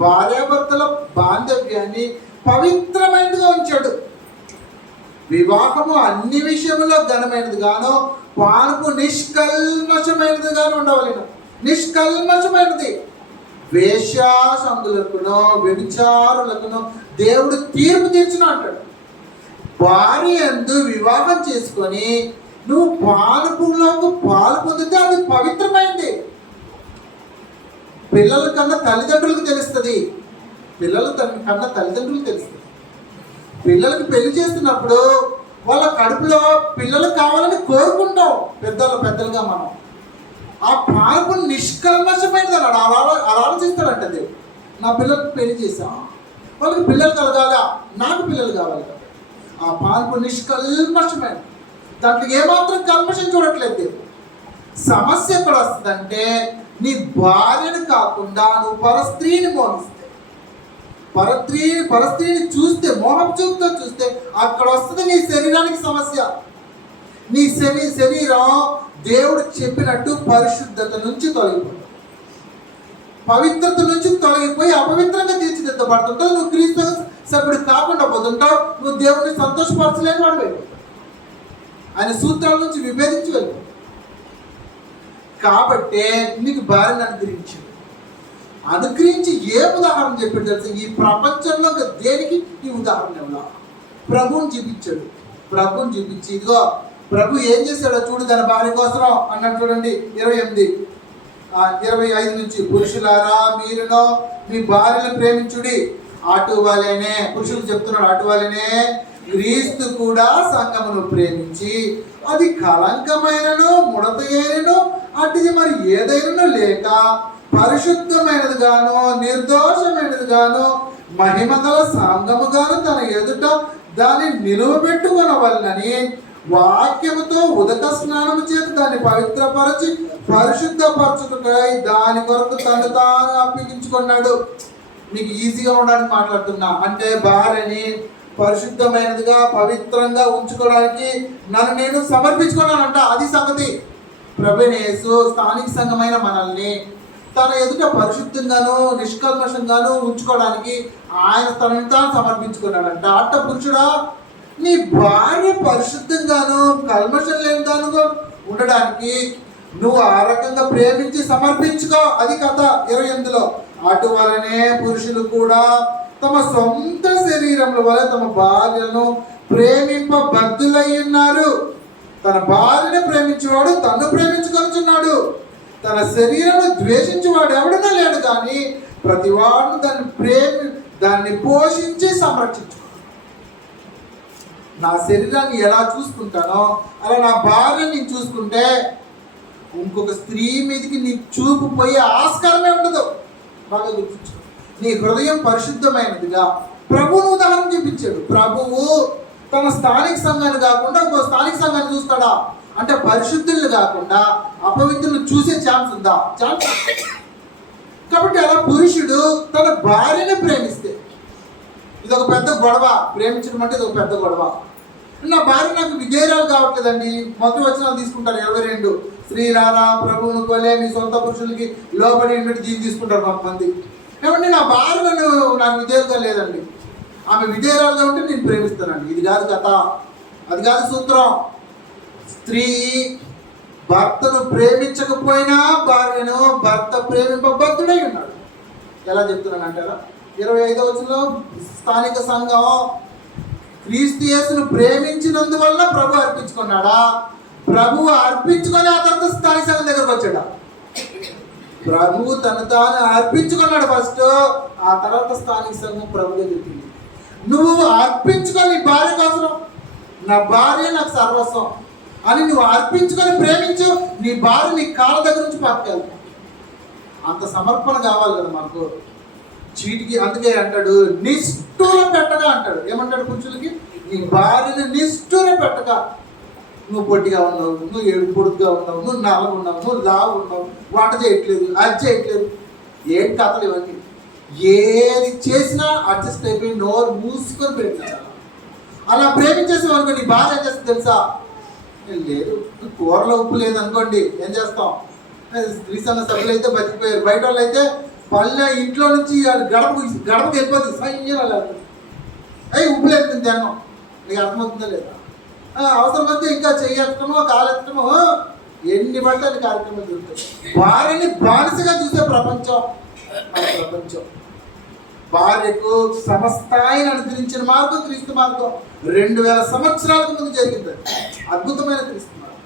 భార్యాభర్తల బాంధవ్యాన్ని పవిత్రమైనదిగా ఉంచాడు. వివాహము అన్ని విషయంలో ఘనమైనది గాను, పానుపు నిష్కల్మషమైనది గాను ఉండవలెను. నిష్కల్మషమైనది. వేశ్యాసంగులకును వ్యభిచారులకును దేవుడు తీర్పు తీర్చును అంటాడు. భార్య యందు వివాహం చేసుకొని నువ్వు పానుపులోకి పాలు పొందితే అది పవిత్రమైంది. పిల్లల కన్నా తల్లిదండ్రులకు తెలుస్తుంది. పిల్లల కన్నా తల్లిదండ్రులకు తెలుస్తుంది. పిల్లలకి పెళ్లి చేస్తున్నప్పుడు వాళ్ళ కడుపులో పిల్లలు కావాలని కోరుకుంటాం. పెద్దలుగా మనం ఆ పానుపు నిష్కల్మషమైనది అన్నాడు. అలా ఆలోచిస్తాడంట దేవుడు. నా పిల్లలకు పెళ్లి చేశాం, వాళ్ళకి పిల్లలు కలగాలా, నాకు పిల్లలు కావాలి కదా. ఆ పానుపు నిష్కల్మషమైనది. దాంట్లో ఏమాత్రం కల్మషం చూడట్లేదు. సమస్య ఎక్కడ వస్తుందంటే నీ భార్యను కాకుండా నువ్వు పరస్త్రీని మోహిస్తే, పరస్త్రీని చూస్తే, మోహం చూపుతో చూస్తే అక్కడ వస్తుంది నీ శరీరానికి సమస్య. నీ శరీరం దేవుడు చెప్పినట్టు పరిశుద్ధత నుంచి తొలగిపోతుంది, పవిత్రత నుంచి తొలగిపోయి అపవిత్రంగా తీర్చిదిద్దబడుతుంటావు. నువ్వు క్రీస్తు సభ్యుడు కాకుండా పోతుంటావు. నువ్వు దేవుడిని సంతోషపరచలేని వాడు వెళ్ళిపోతావు. ఆయన సూత్రాల నుంచి విభేదించి వెళ్ళిపోతావు. కాబట్టే నీకు భార్యను అనుగ్రహించి ఏ ఉదాహరణ చెప్పాడు తెలుసు? ఈ ప్రపంచంలో దేనికి ఈ ఉదాహరణ ఇవ్వాల? ప్రభువుని చూపించాడు. ప్రభువుని చూపించి ఇదిగో ప్రభు ఏం చేశాడో చూడు తన భార్య కోసం అన్నాడు. చూడండి 25 నుంచి, పురుషులారా మీరునో మీ భార్యను ప్రేమించుడి, అటువలనే పురుషులు చెప్తున్నాడు, అటువలనే క్రీస్తు కూడా సంఘమును ప్రేమించి అది కలంకమైనను ముడతైనను అటుది మరి ఏదైనా లేక పరిశుద్ధమైనది గాను నిర్దోషమైనది గాను మహిమగల సంఘముగాను తన ఎదుట దాన్ని నిలువబెట్టుకొనవలనని వాక్యముతో ఉదక స్నానము చేత దాన్ని పవిత్రపరచి పరిశుద్ధపరచుటకై దాని కొరకు తను తాను అప్పగించుకున్నాడు. మీకు ఈజీగా ఉండడానికి మాట్లాడుతున్నా. అంటే భార్యని పరిశుద్ధమైనదిగా పవిత్రంగా ఉంచుకోవడానికి నన్ను నేను సమర్పించుకున్నానంట. అది సంగతి. ప్రభువైన యేసు స్థానిక సంఘమైన మనల్ని తన ఎదుట పరిశుద్ధంగాను నిష్కల్మషంగాను ఉంచుకోవడానికి ఆయన తనని తాను సమర్పించుకున్నాడంట. అట్ట పురుషుడా, నీ భార్య పరిశుద్ధంగాను కల్మషం లేని దానిగా ఉండడానికి నువ్వు ఆ రకంగా ప్రేమించి సమర్పించుకో. అది కథ 28లో. అటువలనే పురుషులు కూడా తమ సొంత శరీరముల వల్ల తమ భార్యను ప్రేమింప బద్ధులై ఉన్నారు. తన భార్యను ప్రేమించేవాడు తన్ను ప్రేమించుకొనుచున్నాడు. తన శరీరాన్ని ద్వేషించేవాడు ఎవడన్నా లేడు, కానీ ప్రతివాడు దాన్ని పోషించి సంరక్షించు. నా శరీరాన్ని ఎలా చూసుకుంటానో అలా నా భార్యని నేను చూసుకుంటే ఇంకొక స్త్రీ మీదకి నీ చూపు పోయే ఆస్కారమే ఉండదు. బాగా గుర్తించు. నీ హృదయం పరిశుద్ధమైనదిగా ప్రభువును ఉదాహరణ చూపించాడు. ప్రభువు తన స్థానిక సంఘాన్ని కాకుండా ఇంకో స్థానిక సంఘాన్ని చూస్తాడా అంటే పరిశుద్ధులు కాకుండా అపవిత్రులు చూసే ఛాన్స్ ఉందా? ఛాన్స్. కాబట్టి అలా పురుషుడు తన భార్యను ప్రేమిస్తే ఇది ఒక పెద్ద గొడవ. ప్రేమించడం అంటే ఇది ఒక పెద్ద గొడవ. నా భార్య నాకు విధేయురాలు కావట్లేదండి. మొదటి వచనాలు తీసుకుంటారు 22. శ్రీరారా ప్రభువును కోలే మీ సొంత పురుషులకి లోబడి దీన్ని తీసుకుంటారు కొంతమంది. ఏమంటే నా భార్య నాకు విధేయులుగా లేదండి, ఆమె విధేయురాలుగా ఉంటే నేను ప్రేమిస్తానండి. ఇది కాదు కథ, అది కాదు సూత్రం. స్త్రీ భర్తను ప్రేమించకపోయినా భార్యను భర్త ప్రేమింపబద్ధుడై ఉన్నాడు. ఎలా చెప్తున్నాను అంటారా? 25వ వచనంలో స్థానిక సంఘం క్రీస్తు యేసును ప్రేమించినందువల్ల ప్రభు అర్పించుకున్నాడా? ప్రభువు అర్పించుకొని ఆ తర్వాత స్థానిక సంఘం దగ్గరకు వచ్చాడా? ప్రభువు తను తాను అర్పించుకున్నాడు ఫస్ట్, ఆ తర్వాత స్థానిక సంఘం ప్రభువుగా చెప్పింది. నువ్వు అర్పించుకొని నీ భార్య కోసం, నా భార్య నాకు సర్వస్వం అని నువ్వు అర్పించుకొని ప్రేమించు, నీ భార్య నీ కాళ్ళ దగ్గర నుంచి పట్టుకెళ్తా. అంత సమర్పణ కావాలి కదా మనకు. చీటికి అందుకే అంటాడు నిష్ఠూర పెట్టగా అంటాడు. ఏమంటాడు పురుషులకి? నీ భార్యని నిష్ఠూర పెట్టగా. నువ్వు పొట్టిగా ఉన్నావు, నువ్వు పొడుగ్గా ఉన్నావు, నువ్వు నల్లగా ఉన్నావు, నువ్వు లావు ఉన్నావు, వంట చేయట్లేదు, అది చేయట్లేదు, ఏం కథలు ఇవన్నీ. ఏది చేసినా అడ్జస్ట్ అయిపోయి నోరు మూసుకొని ప్రేమించాలి. అలా ప్రేమించేసేవాళ్ళు నీ భార్య ఏం చేస్తుంది తెలుసా? లేదు, కూరలో ఉప్పు లేదనుకోండి ఏం చేస్తాం? స్త్రీ సంఘ సభ్యులు అయితే బతికిపోయారు, బయట వాళ్ళు అయితే పల్లె ఇంట్లో నుంచి గడపకి వెళ్ళిపోతుంది సైన్యాలు. అవి ఉప్పు లేదు ధ్యానం. నీకు అర్థమవుతుందా లేదా? అవసరమైతే ఇంకా చెయ్యటమో కాలెత్తమో ఎన్ని పడితే అన్ని కార్యక్రమాలు జరుగుతాయి. భార్యని బానిసగా చూసే ప్రపంచం మన ప్రపంచం. భార్యకు సమస్తాయిని అనుగ్రహించిన మార్గం క్రీస్తు మార్గం 2000 సంవత్సరాలకు ముందు జరిగింది. అద్భుతమైన క్రీస్తు మార్గం.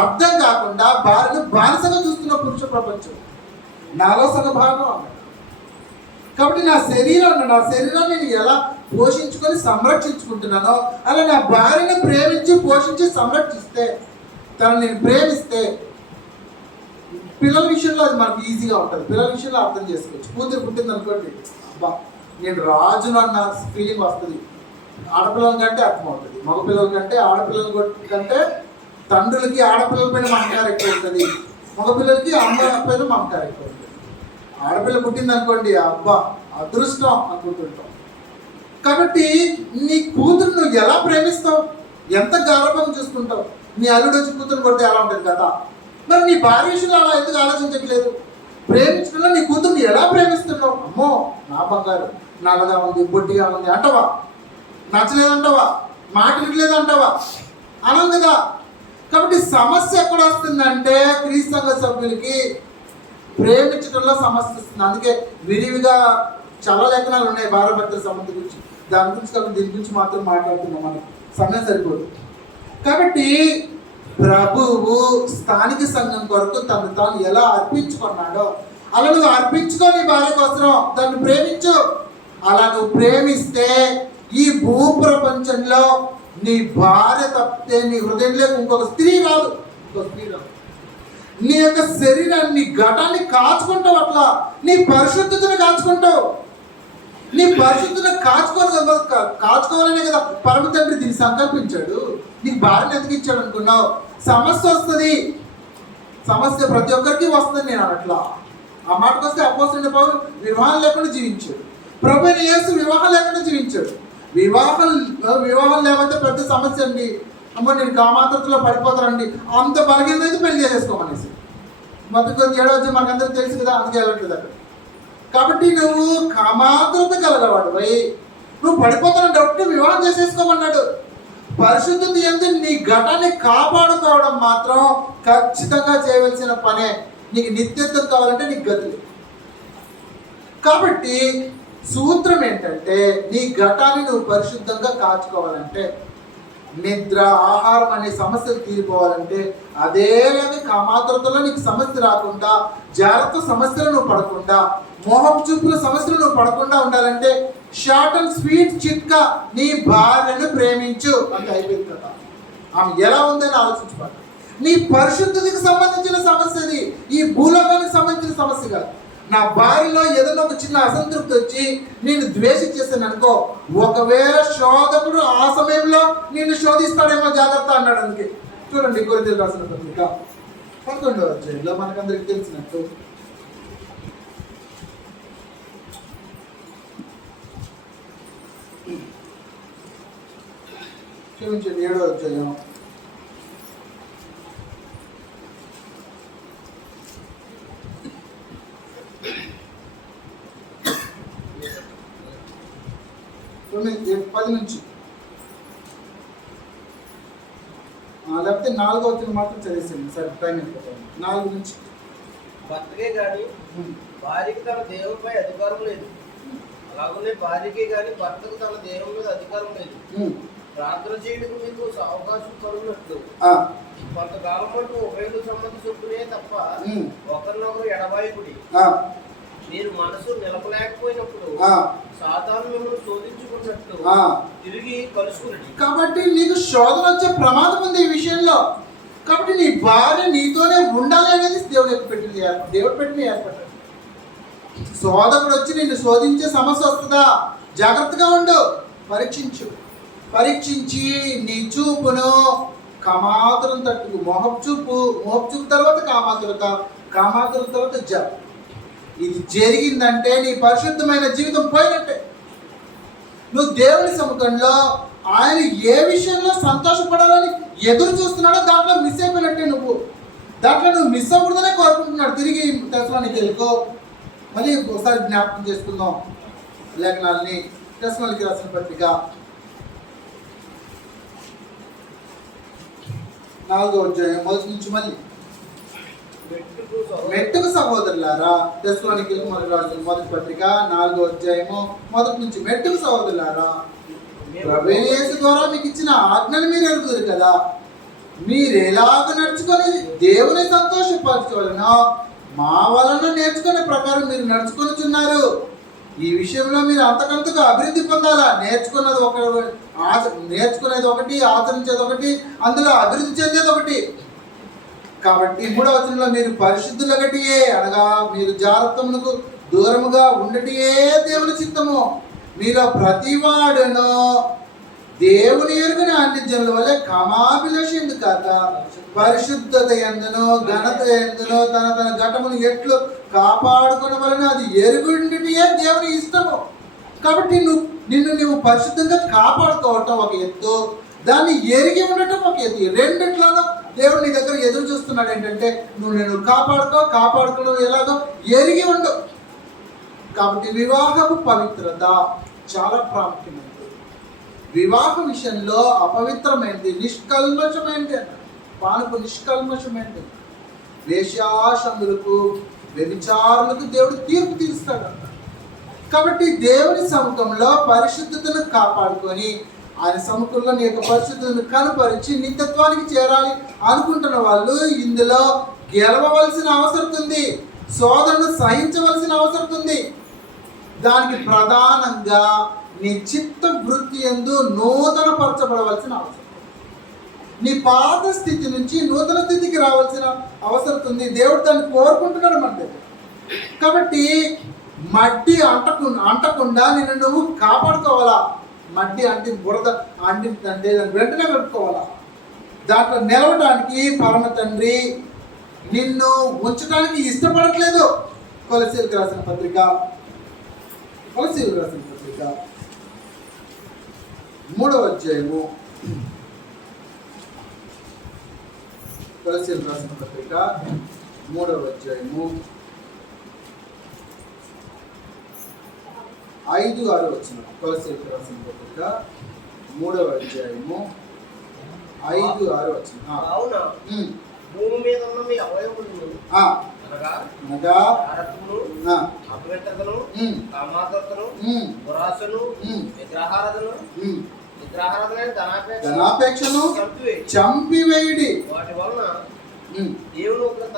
అర్థం కాకుండా భార్యను బానిసగా చూస్తున్న పురుష ప్రపంచం. నాలో సగ భాగం అన్నాడు. కాబట్టి నా శరీరాన్ని నేను ఎలా పోషించుకొని సంరక్షించుకుంటున్నానో అలా నా భార్యను ప్రేమించి పోషించి సంరక్షిస్తే, తను నేను ప్రేమిస్తే, పిల్లల విషయంలో అది మనకు ఈజీగా ఉంటుంది. పిల్లల విషయంలో అర్థం చేసుకోవచ్చు. కూతురు పుట్టింది అనుకోండి, అబ్బా నేను రాజును అన్న ఫీలింగ్ వస్తుంది. ఆడపిల్లల కంటే అర్థమవుతుంది. మగపిల్లల కంటే ఆడపిల్లల కంటే తండ్రులకి ఆడపిల్లల పైన మమకారం ఎక్కువ ఉంటుంది, మగపిల్లలకి అమ్మ పైన మమకారం ఎక్కువ ఉంటుంది. ఆడపిల్ల పుట్టింది అనుకోండి, అబ్బా అదృష్టం అనుకుంటుంటాం. కాబట్టి నీ కూతురు నువ్వు ఎలా ప్రేమిస్తావు, ఎంత గౌరవం చూసుకుంటావు. నీ అల్లుడు వచ్చి కూతురు కొడితే ఎలా ఉంటుంది కదా. మరి నీ భార్య విషయంలో అలా ఎందుకు ఆలోచించట్లేదు? ప్రేమించడంలో నీ కూతుర్ని ఎలా ప్రేమిస్తున్నావు? అమ్మో నా బంగారు నల్లగా ఉంది, బొట్టిగా ఉంది అంటావా? నచ్చలేదంటావా? మాట వినలేదు అంటావా? అనం కదా. కాబట్టి సమస్య ఎక్కడ వస్తుందంటే క్రీస్తు సంఘ సభ్యులకి ప్రేమించడంలో సమస్య వస్తుంది. అందుకే విరివిగా చాలా లేఖనాలు ఉన్నాయి భార్యాభర్తల సంబంధం గురించి. దాని గురించి కాబట్టి దీని గురించి మాత్రం మాట్లాడుతున్నాం, మనకు సమయం సరిపోదు. కాబట్టి ప్రభువు స్థానిక సంఘం కొరకు తను తాను ఎలా అర్పించుకున్నాడో అలా నువ్వు అర్పించుకొని భార్య కోసం దాన్ని ప్రేమించు. అలా నువ్వు ప్రేమిస్తే ఈ భూ ప్రపంచంలో నీ భార్య తప్పితే నీ హృదయంలో ఇంకొక స్త్రీ రాదు. నీ యొక్క శరీరాన్ని, నీ ఘటాన్ని కాచుకుంటావు. అట్లా నీ పరిశుద్ధతను కాచుకుంటావు. నీ పరిశుద్ధతను కాచుకోవాలనే కదా పరమ తండ్రి దీన్ని సంకల్పించాడు. నీకు భార్యను ఎందుకు ఇచ్చాడు అనుకున్నావు? సమస్య వస్తుంది. సమస్య ప్రతి ఒక్కరికి వస్తుంది. నేను అట్లా ఆ మాటకు వస్తే అపోస్తలుడైన పౌలు వివాహం లేకుండా జీవించాడు. ప్రభువైన యేసు వివాహం లేకుండా జీవించాడు. వివాహం లేకపోతే పెద్ద సమస్య అండి. అమ్మ నేను కామాతృతలో పడిపోతానండి, అంత బలహీనైతే పెళ్లి చేసేసుకోమనేసి. మొదటి కొద్ది ఏడవచ్చు మనకందరికి తెలుసు కదా, అందుకే వెళ్ళట్లేదు అక్కడ. కాబట్టి నువ్వు కామాతృత కలగవాడు నువ్వు పడిపోతానని డౌట్ వివాహం చేసేసుకోమన్నాడు. పరిశుద్ధత యందు నీ ఘటాన్ని కాపాడుకోవడం మాత్రం ఖచ్చితంగా చేయవలసిన పనే. నీకు నిత్యత్వం కావాలంటే నీకు గతి లేదు. కాబట్టి సూత్రం ఏంటంటే నీ ఘటాన్ని నువ్వు పరిశుద్ధంగా కాచుకోవాలంటే, నిద్ర ఆహారం అనే సమస్యలు తీరిపోవాలంటే, అదేలాగే కామాతృతలో నీకు సమస్య రాకుండా, జాగ్రత్త సమస్యలు నువ్వు పడకుండా, మోహం చూపుల సమస్యలు నువ్వు పడకుండా ఉండాలంటే షార్ట్ అండ్ స్వీట్ చిట్కా, నీ భార్యను ప్రేమించు అంటే అయిపోయింది కదా. ఆమె ఎలా ఉందని ఆలోచించుకోవాలి. నీ పరిశుద్ధతకి సంబంధించిన సమస్య అది, ఈ భూలోకానికి సంబంధించిన సమస్య కాదు. నా భార్యలో ఏదైనా ఒక చిన్న అసంతృప్తి వచ్చి నేను ద్వేషించేసాను అనుకో, ఒకవేళ శోధకుడు ఆ సమయంలో నిన్ను శోధిస్తాడేమో జాగ్రత్త అన్నాడు. అందుకే చూడండి కొరింథీయులకు రాసిన పత్రిక 11వ అధ్యాయంలో మనకందరికి తెలిసినట్టు క్షమించండి 7వ అధ్యాయం 10 నుంచి లేకపోతే 4వ వచ్చిన మాత్రం చదివేసాను సార్, టైం అయిపోతాను. 4 నుంచి. భర్తకే కానీ భార్యకి తన దేవునిపై అధికారం లేదు, అలాగనే భార్యకే కానీ భర్తకు తన దేవుని మీద అధికారం లేదు. ప్రార్థన చేయడానికి మీకు అవకాశం కలుగునట్లు కొంతకాలం పాటు ఉభయుల సంబంధ చొప్పునే తప్ప ఒకరినొకరు ఎడబాయకుడి. మీరు మనసు నిలపలేకపోయినప్పుడు సాతాను మిమ్మల్ని శోధించుకున్నట్లు తిరిగి కలుసుకున్నది. కాబట్టి నీకు శోధన వచ్చే ప్రమాదం ఉంది ఈ విషయంలో. కాబట్టి నీ భార్య నీతోనే ఉండాలి అనేది దేవుడు పెట్టింది ఏర్పడ్డాడు. శోధకుడు వచ్చి నిన్ను శోధించే సమస్య వస్తుందా? జాగ్రత్తగా ఉండు, పరీక్షించి నీ చూపును కామాతురం తట్టుకు మొహపు చూపు తర్వాత కామాతురం తర్వాత జప. ఇది జరిగిందంటే నీ పరిశుద్ధమైన జీవితం పోయినట్టే. నువ్వు దేవుని సముఖంలో ఆయన ఏ విషయంలో సంతోషపడాలని ఎదురు చూస్తున్నాడో దాంట్లో మిస్ అయిపోయినట్టే. దాంట్లో నువ్వు మిస్ అవ్వకూడదనే కోరుకుంటున్నాడు. తిరిగి తెస్సలోనికి వెళ్ళుకో. మళ్ళీ ఒకసారి జ్ఞాపకం చేసుకుందాం లేఖనాలని. తెస్సలోనికి రాసిన పత్రిక 4వ అధ్యాయం మొదటి నుంచి మళ్ళీ. మెట్టుకు సహోదరులారా, తెస్సలోనికి రాసిన మొదటి పత్రిక 4వ అధ్యాయము మొదటి నుంచి. మెట్టుకు సహోదరులారా, ప్రభువైన యేసు ద్వారా మీకు ఇచ్చిన ఆజ్ఞలు మీరు ఎరుగుదురు కదా. మీరు ఎలాగ నడుచుకొని దేవుని సంతోషపరచవలనో మా వలన నేర్చుకునే ప్రకారం మీరు నడుచుకొనిచున్నారు. ఈ విషయంలో మీరు అంతకంతగా అభివృద్ధి పొందాలా. నేర్చుకునేది ఒకటి, ఆచరించేది ఒకటి, అందులో అభివృద్ధి చెందేది ఒకటి. కాబట్టి 3వ వచనంలో మీరు పరిశుద్ధులగటియే అనగా మీరు జాగ్రత్తములకు దూరముగా ఉండటియే దేవుని చిత్తము. మీలో ప్రతివాడును దేవుని ఎరుగని అన్ని జనుల వలె కామాభిలాషిందు కాక పరిశుద్ధత ఎందును ఘనత ఎందును తన ఘటమును ఎట్లు కాపాడుకునవలన అది ఎరుగుండియే దేవుని ఇష్టము. కాబట్టి నువ్వు పరిశుద్ధంగా కాపాడుకోవటం ఒక ఎత్తు, దాన్ని ఎరిగి ఉండటం ఒక ఎత్తు. రెండిట్లోనూ దేవుడు నీ దగ్గర ఎదురు చూస్తున్నాడు. ఏంటంటే నేను కాపాడుకోవడం ఎలాగో ఎరిగి ఉండు. కాబట్టి వివాహపు పవిత్రత చాలా ప్రాముఖ్యమైనది. వివాహ విషయంలో అపవిత్రమైనది, నిష్కల్మషమైనది అన్న పానుపు నిష్కల్మషమైనది. వేశ్యాశంగులకు, వ్యభిచారులకు దేవుడు తీర్పు తీరుస్తాడన్న. కాబట్టి దేవుని సముఖంలో పరిశుద్ధతను కాపాడుకొని ఆయన సముఖంలో నీ యొక్క పరిశుద్ధతను కనుపరిచి నిత్యత్వానికి చేరాలి అనుకుంటున్న వాళ్ళు ఇందులో గెలవవలసిన అవసరం ఉంది. శోధనను సహించవలసిన అవసరం ఉంది. దానికి ప్రధానంగా నీ చిత్త వృత్తి యందు నూతన పరచబడవలసిన అవసరం. నీ పాత స్థితి నుంచి నూతన స్థితికి రావాల్సిన అవసరం ఉంది. దేవుడు దాన్ని కోరుకుంటున్నాడు మన దగ్గర. కాబట్టి మట్టి అంటకుండా నిన్ను నువ్వు కాపాడుకోవాలా. మట్టి అంటి బురద అంటిందంటే దాన్ని వెంటనే కట్టుకోవాలా. దాంట్లో నిలవడానికి పరమ తండ్రి నిన్ను ఉంచడానికి ఇష్టపడట్లేదు. కొలసీలకు రాసిన పత్రిక 3వ అధ్యాయము, కొలసీలకు రాసిన పత్రిక 3వ అధ్యాయము 5-6 వచనం. కొలసీలకు రాసిన పత్రిక 3వ అధ్యాయము 5-6 వచనం. అవునా భూమి మీద ఉన్న మీ అవయవములను అనగా అపవిత్రతను, కామాతురతను, దురాశను, విగ్రహారాధన ధనాపేక్షను చంపివేయుడి. వాటి వలన దేవుని ఉగ్రత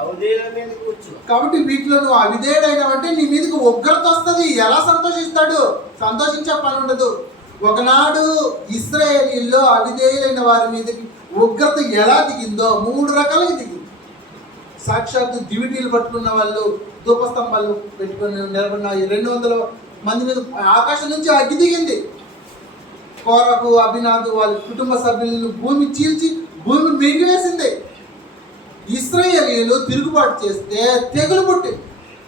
అవిధేయుల మీదకి వచ్చును. కాబట్టి వీటిలో నువ్వు అవిధేయుడైనవంటే నీ మీదకి ఉగ్రత వస్తుంది. ఎలా సంతోషిస్తాడు? సంతోషించే పని ఉండదు. ఒకనాడు ఇశ్రాయేలీల్లో అవిధేయులైన వారి మీదకి ఉగ్రత ఎలా దిగిందో 3 రకాలుగా దిగింది. సాక్షాత్తు దివిటీలు పట్టుకున్న వాళ్ళు, ధూపస్తంభాలు పెట్టుకుని నిలబడిన 200 మంది మీద ఆకాశం నుంచి అగ్గి దిగింది. కోరకు, అభినాదు వాళ్ళ కుటుంబ సభ్యులను భూమి చీల్చి భూమి మింగివేసింది. ఇశ్రాయేలీయులు తిరుగుబాటు చేస్తే తెగులు పుట్టింది.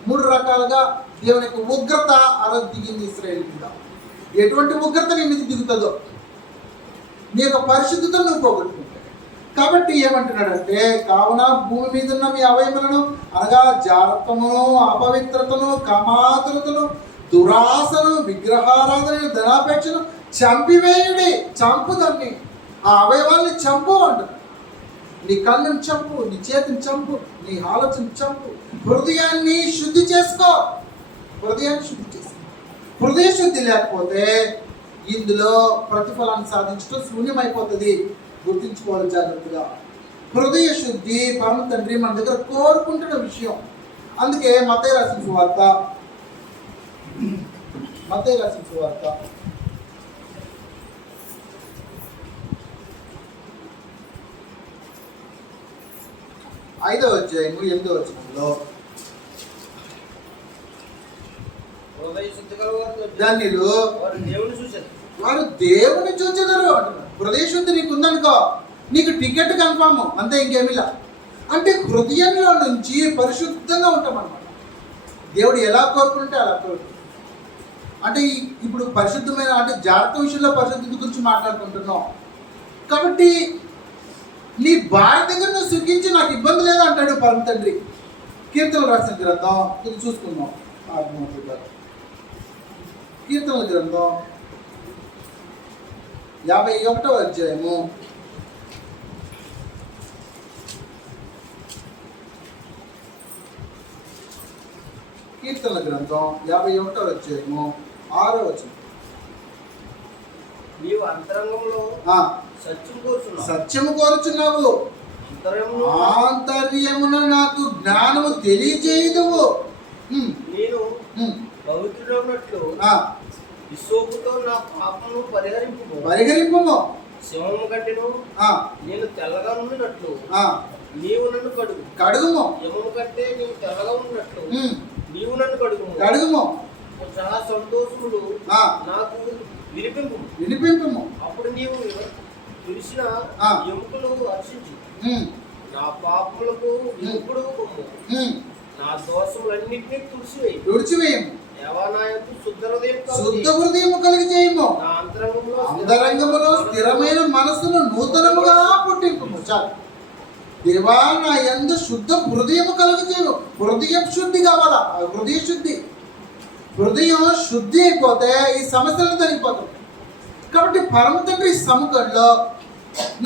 3 రకాలుగా దేవుని యొక్క ఉగ్రత అలా దిగింది ఇశ్రాయేలు మీద. ఎటువంటి ఉగ్రత నీ మీద దిగుతుందో నీ యొక్క పరిశుద్ధతను నువ్వు పోగొట్టుకుంటావు. కాబట్టి ఏమంటున్నాడంటే, కావున భూమి మీద ఉన్న మీ అవయములను అనగా జారత్వమును, అపవిత్రతను, కామాతురతను, దురాశను, విగ్రహారాధన, ధనాపేక్షను చంపివేయుడి. చంపు దాన్ని, ఆ అవయవాల్ని చంపు అంటారు. నీ కళ్ళను చంపు, నీ చేతిని చంపు, నీ ఆలోచన చంపు. హృదయాన్ని శుద్ధి చేసుకో. హృదయ శుద్ధి లేకపోతే ఇందులో ప్రతిఫలాన్ని సాధించడం శూన్యమైపోతుంది. గుర్తించుకోవాలి జాగ్రత్తగా. హృదయ శుద్ధి పరమ తండ్రి మన దగ్గర కోరుకుంటున్న విషయం. అందుకే మత్తయి రాసిన సువార్త 5వ అధ్యాయము 8వ వచనంలో ధన్యులు వారు దేవుని చూచెదరు అంటున్నారు. హృదయ శుద్ధి నీకు ఉందనుకో, నీకు టికెట్ కన్ఫామ్, అంతే, ఇంకేమిలా. అంటే హృదయంలో నుంచి పరిశుద్ధంగా ఉంటాం అన్నమాట. దేవుడు ఎలా కోరుకుంటే అలా కోరుకుంటాం. అంటే ఇప్పుడు పరిశుద్ధమైన అంటే జాగ్రత్త విషయంలో పరిశుద్ధత గురించి మాట్లాడుకుంటున్నాం కాబట్టి నీ భార్య దగ్గర నువ్వు సుఖించి నాకు ఇబ్బంది లేదు అంటాడు పరమ తండ్రి. కీర్తనలు రాసిన గ్రంథం ఇది చూసుకుందాం. కీర్తనల గ్రంథం 51వ అధ్యాయము 51వ అధ్యాయము 6వ వచనం. నీవు అంతరంగంలో సత్యము కోరుచున్నావు, ఆంతర్యమున నాకు జ్ఞానము తెలియజేయుదువు. నేను పవిత్రుడైనట్లు విశ్వపుతో నా పాపమును పరిహరింపుము. సింహము కంటేను నేను తెల్లగా ఉన్నట్లు నీవు నన్ను కడుగుము. యమము కంటే నీవు తెల్లగా ఉన్నట్లు నీవు నన్ను కడుగుము. చాలా సంతోషములు నాకు వినిపింపుము. అప్పుడు నీవు తుడిసిన ఎముకలు హర్షించు. నా పాపములకు విముఖుడు పొమ్ము. నా దోషములన్నిటినీ తుడిచివేయము. శుద్ధ హృదయము కలిగి చేయము. అంతరంగములో స్థిరమైన మనసును నూతనముగా పుట్టింపుము. చాలు. దేవా, నా యందు శుద్ధ హృదయము కలిగి చేయము. హృదయం శుద్ధి కావాలా? హృదయం శుద్ధి అయిపోతే ఈ సమస్యలు తగ్గిపోతాయి. కాబట్టి పరమ తండ్రి సముఖంలో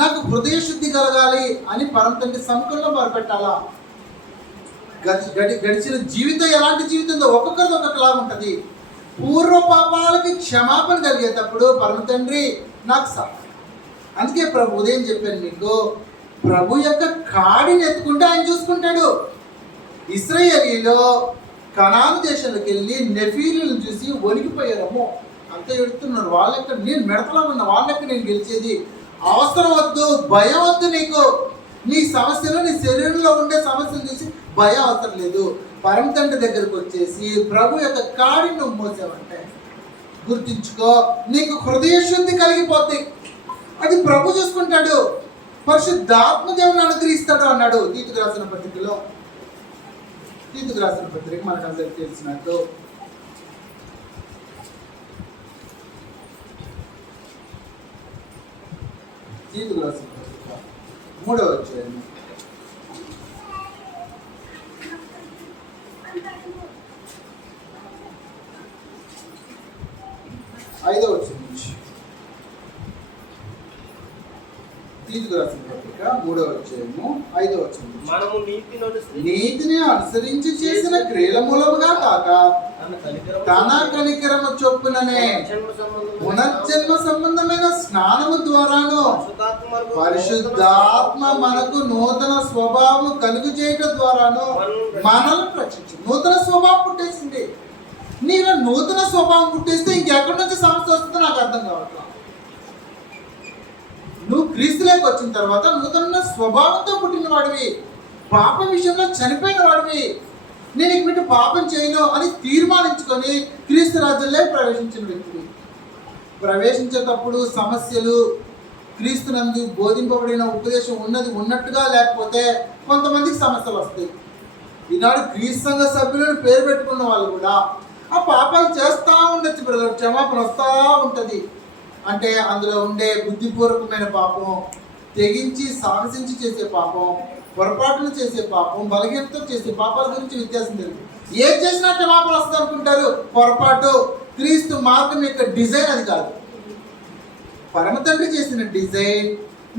నాకు హృదయ శుద్ధి కలగాలి అని పరమ తండ్రి సముఖంలో మొరపెట్టాలా. గడిచిన జీవితం ఎలాంటి జీవితంలో ఒక్కొక్కరిది ఒక్కొక్కలాగా ఉంటుంది. పూర్వ పాపాలకి క్షమాపణ కలిగేటప్పుడు పరమ తండ్రి నాకు సహాయం. అందుకే ప్రభు ఉదయం చెప్పాను మీకు, ప్రభు యొక్క కాడిని ఎత్తుకుంటే ఆయన చూసుకుంటాడు. ఇశ్రాయేలీలో కనాను దేశంలోకి వెళ్ళి నెఫీలను చూసి వణికిపోయారమ్మో, అంత ఎడుతున్నారు. వాళ్ళెక్క నేను మెడతలో ఉన్న వాళ్ళెక్క నేను గెలిచేది. అవసరం వద్దు, భయం వద్దు. నీకు నీ సమస్యలు, నీ శరీరంలో ఉండే సమస్యలు చూసి భయం అవసరం లేదు. పరమ తండ్రి దగ్గరకు వచ్చేసి ప్రభు యొక్క కాడిని నువ్వు మోసావంటే గుర్తించుకో, నీకు హృదయ శుద్ధి కలిగిపోద్ది. అది ప్రభు చూసుకుంటాడు. పరిశుద్ధాత్మ దేవుని అనుగ్రహిస్తాడు అన్నాడు తీతుకు రాసిన పత్రికలో. తీతుకు రాసిన పత్రిక మనకు అందరికి తెలిసినట్టు తీతుకు రాసిన పత్రిక 3వ అధ్యాయం 5వ వచనం నుంచి. తీతుకు రాసిన పత్రిక 3వ అధ్యాయము 5వ వచనం. మనము నీతిని అనుసరించి చేసిన క్రియల మూలముగా కాక తన కనికరము చొప్పుననే పునర్జన్మ సంబంధమైన స్నానము ద్వారాను పరిశుద్ధాత్మ మనకు నూతన స్వభావం కలుగు చేయడం ద్వారాను మనల్ని రక్షించు. నూతన స్వభావం పుట్టేసింది. నీలో నూతన స్వభావం పుట్టేస్తే ఇంకెక్కడి నుంచి సమస్య వస్తుందో నాకు అర్థం కావట్లేదు. నువ్వు క్రీస్తులోకి వచ్చిన తర్వాత నూతన స్వభావంతో పుట్టిన వాడివి, పాప విషయంలో చనిపోయిన వాడివి. నేను ఇక బిడ్డ పాపం చేయను అని తీర్మానించుకొని క్రీస్తు రాజ్యంలో ప్రవేశించిన వ్యక్తివి. ప్రవేశించేటప్పుడు సమస్యలు, క్రీస్తునందు బోధింపబడిన ఉపదేశం ఉన్నది ఉన్నట్టుగా లేకపోతే కొంతమందికి సమస్యలు వస్తాయి. ఈనాడు క్రీస్తు సంఘ సభ్యులను పేరు పెట్టుకున్న వాళ్ళు కూడా ఆ పాపాలు చేస్తూ ఉండొచ్చు బ్రదర్, క్షమాపణ వస్తూ ఉంటుంది. అంటే అందులో ఉండే బుద్ధిపూర్వకమైన పాపం, తెగించి సాహసించి చేసే పాపం, పొరపాట్లు చేసే పాపం, బలహీనతో చేసే పాపాల గురించి వ్యత్యాసం తెలియదు. ఏం చేసినా క్షమాపణ వస్తుంది అనుకుంటారు. పొరపాటు. క్రీస్తు మార్గం యొక్క డిజైన్ అది కాదు. పరమ తండ్రి చేసిన డిజైన్,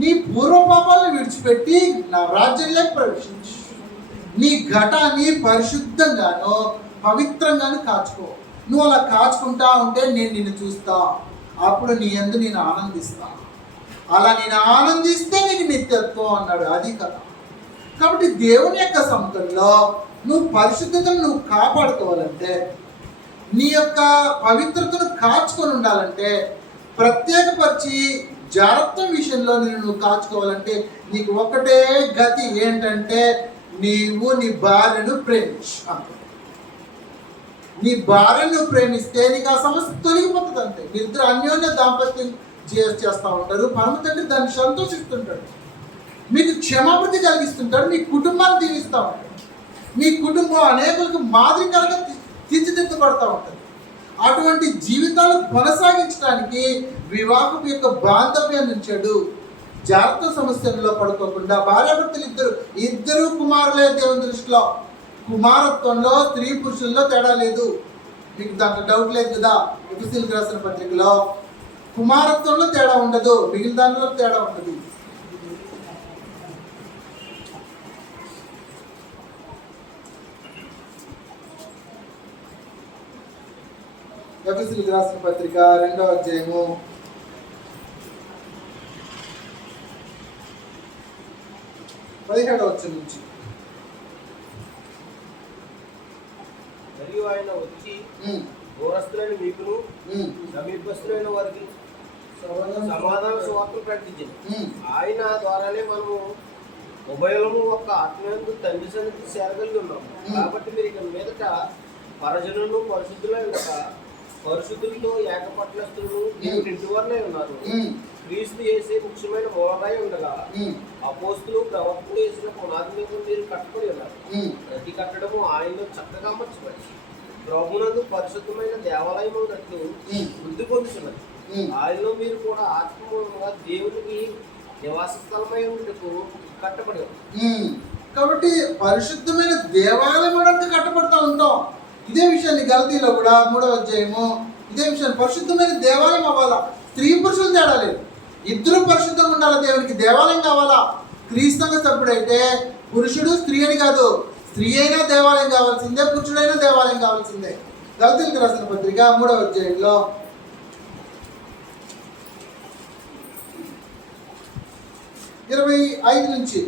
నీ పూర్వ పాపాలను విడిచిపెట్టి నా రాజ్యంలోకి ప్రవేశించు. నీ ఘటాన్ని పరిశుద్ధంగానో పవిత్రంగానూ కాచుకో. నువ్వు అలా కాచుకుంటా ఉంటే నేను నిన్ను చూస్తా, అప్పుడు నీ యందు నేను ఆనందిస్తా. అలా నేను ఆనందిస్తే నీకు నిత్యత్వం అన్నాడు. అది కదా. కాబట్టి దేవుని యొక్క సముఖంలో నువ్వు పరిశుద్ధతను నువ్వు కాపాడుకోవాలంటే, నీ యొక్క పవిత్రతను కాచుకొని ఉండాలంటే, ప్రత్యేకపరిచి జాగ్రత్త విషయంలో నువ్వు కాచుకోవాలంటే నీకు ఒకటే గతి ఏంటంటే, నీవు నీ భార్యను ప్రేమించు అంతే. నీ భార్యను ప్రేమిస్తే నీకు ఆ సమస్య తొలగిపోతుంది అంతే. మీరిద్దరు అన్యోన్య దాంపత్యం చేస్తూ ఉంటారు. పరమ తండ్రి దాన్ని సంతోషిస్తుంటాడు, మీకు క్షమాపణ కలిగిస్తుంటాడు, మీ కుటుంబాన్ని దీవిస్తూ ఉంటాడు, మీ కుటుంబం అనేకులకు మాదిరికరంగా తీర్చిదిద్దబడతా ఉంటుంది. అటువంటి జీవితాలు కొనసాగించడానికి వివాహం యొక్క బాంధవ్యాన్ని ఉంచాడు. జాగ్రత్త సమస్యల్లో పడుకోకుండా భార్యాభర్తలు ఇద్దరు కుమారులే దేవుని దృష్టిలో. కుమారత్వంలో స్త్రీ పురుషుల్లో తేడా లేదు, మీకు దాంట్లో డౌట్ లేదు కదా. ఎఫెసీయులకు రాసిన పత్రికలో కుమారత్వంలో తేడా ఉండదు, మిగిలిన దానిలో తేడా ఉండదు. ఎఫెసీయులకు రాసిన పత్రిక 2వ అధ్యాయము 17వ వచనం నుంచి. మరియు ఆయన వచ్చి దూరస్తులైన మీకును సమీపస్తులైన వారికి సమాధాన సువార్తను ప్రకటించింది. ఆయన ద్వారానే మనము ఉభయము ఒక ఆత్మీయందు తండ్రి సన్నిధికి చేరగలిగి ఉన్నాము. కాబట్టి మీరు ఇక మీదట పరజనులను పరిశుద్ధులై ఉండక పరిశుద్ధులతో ఏకపట్నస్తులను ఇంటి వారినే ఉన్నారు. క్రీస్తు చేసే ముఖ్యమైన మూలరాయి ఉండగా అపోస్తులు ప్రవక్తలు వేసిన పునాది మీద మీరు కట్టుబడి ఉన్నారు. ప్రతి కట్టడము ఆయనలో చక్కగా అమర్చబడి ప్రభునందు పరిశుద్ధమైన దేవాలయం ఉన్నట్లు వృద్ధి పొందుతున్నది. ఆయనలో మీరు కూడా ఆత్మూలంగా దేవునికి నివాస స్థలమై ఉండటకు కట్టబడి ఉన్నారు. కాబట్టి పరిశుద్ధమైన దేవాలయం ఉండడానికి కట్టబడుతూ ఉంటాం. ఇదే విషయాన్ని గలతీలో కూడా 3వ అధ్యాయము ఇదే విషయాన్ని పరిశుద్ధమైన దేవాలయం అవ్వాలా. స్త్రీ పురుషులు తేడా లేదు, ఇద్దరు పరిశుద్ధంగా ఉండాలి. దేవునికి దేవాలయం కావాలా. క్రీస్తుగా సభ్యుడైతే పురుషుడు స్త్రీ అని కాదు, స్త్రీ అయినా దేవాలయం కావాల్సిందే, పురుషుడైనా దేవాలయం కావాల్సిందే. గలతీయులకు రాసిన పత్రిక 3వ అధ్యాయంలో 25 నుంచి.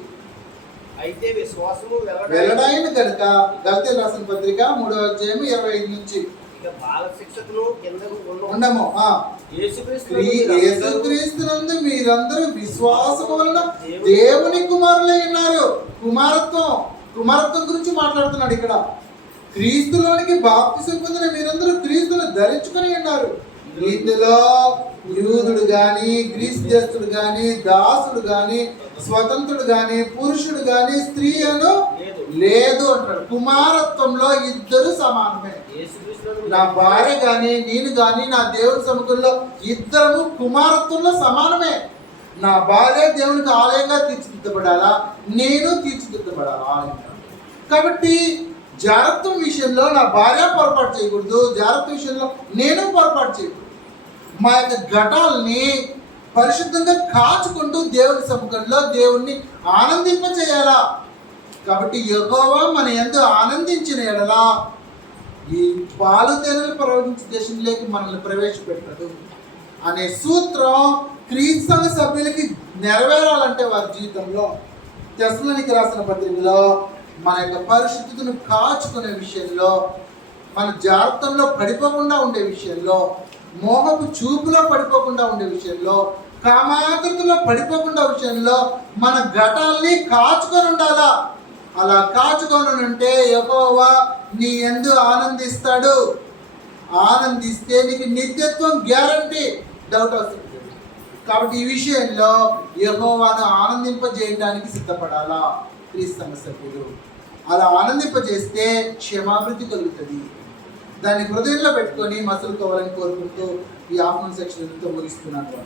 అయితే విశ్వాసము వెల్లడైన కనుక గలతీయులకు రాసిన పత్రిక 3వ అధ్యాయం 25 నుంచి. ఉండము యేసుక్రీస్తునందు మీరందరూ విశ్వాసము వలన దేవుని కుమారులై ఉన్నారు. కుమారత్వం గురించి మాట్లాడుతున్నాడు ఇక్కడ. క్రీస్తులోనికి బాప్తిసం పొందిన మీరందరూ క్రీస్తును ధరించుకొని ఉన్నారు. ఇందులో యూదుడు గాని, గ్రీసు దేశుడు గాని, దాసుడు గాని, స్వతంత్రుడు గాని, పురుషుడు గాని, స్త్రీ అను లేదు అంటాడు. కుమారత్వంలో ఇద్దరు సమానమే. నా భార్య గాని నేను గాని నా దేవుని సముఖంలో ఇద్దరము కుమారత్వంలో సమానమే. నా భార్య దేవునికి ఆలయంగా తీర్చిదిద్దబడాలా, నేను తీర్చిదిద్దబడాలా ఆలయంగా. కాబట్టి జాగ్రత్త విషయంలో నా భార్య పొరపాటు చేయకూడదు, జాగ్రత్త విషయంలో నేను పొరపాటు చేయకూడదు. మా యొక్క ఘటాలని పరిశుద్ధంగా కాచుకుంటూ దేవుని సముఖంలో దేవుణ్ణి ఆనందింపచేయాలా. కాబట్టి యెహోవా మన యందు ఆనందించిన ఎడల ఈ పాలు తేనెలు ప్రవహించే దేశంలోకి మనల్ని ప్రవేశపెట్టదు అనే సూత్రం క్రీస్తు సంఘ సభ్యులకి నెరవేరాలంటే వారి జీవితంలో తెస్సలోనికీయులకు రాసిన పత్రికలో మన యొక్క పరిశుద్ధతను కాచుకునే విషయంలో, మన జాగ్రత్తల్లో పడిపోకుండా ఉండే విషయంలో, మోహపు చూపులో పడిపోకుండా ఉండే విషయంలో, కామాతృతలో పడిపోకుండా విషయంలో మన ఘటాల్ని కాచుకొని ఉండాలా. అలా కాచుకొని ఉంటే యెహోవా నీ యందు ఆనందిస్తాడు. ఆనందిస్తే నీకు నిత్యత్వం గ్యారంటీ, డౌట్ వస్తుంది. కాబట్టి ఈ విషయంలో యెహోవాను ఆనందింపజేయడానికి సిద్ధపడాలా క్రీస్తు సంఘ సభ్యులు. అలా ఆనందింపజేస్తే క్షమాభివృద్ధి కలుగుతుంది. దాన్ని హృదయంలో పెట్టుకొని మసలుకోవాలని కోరుకుంటూ ఈ ఆఫ్టర్నూన్ సెక్షన్ ముగిస్తున్నాను.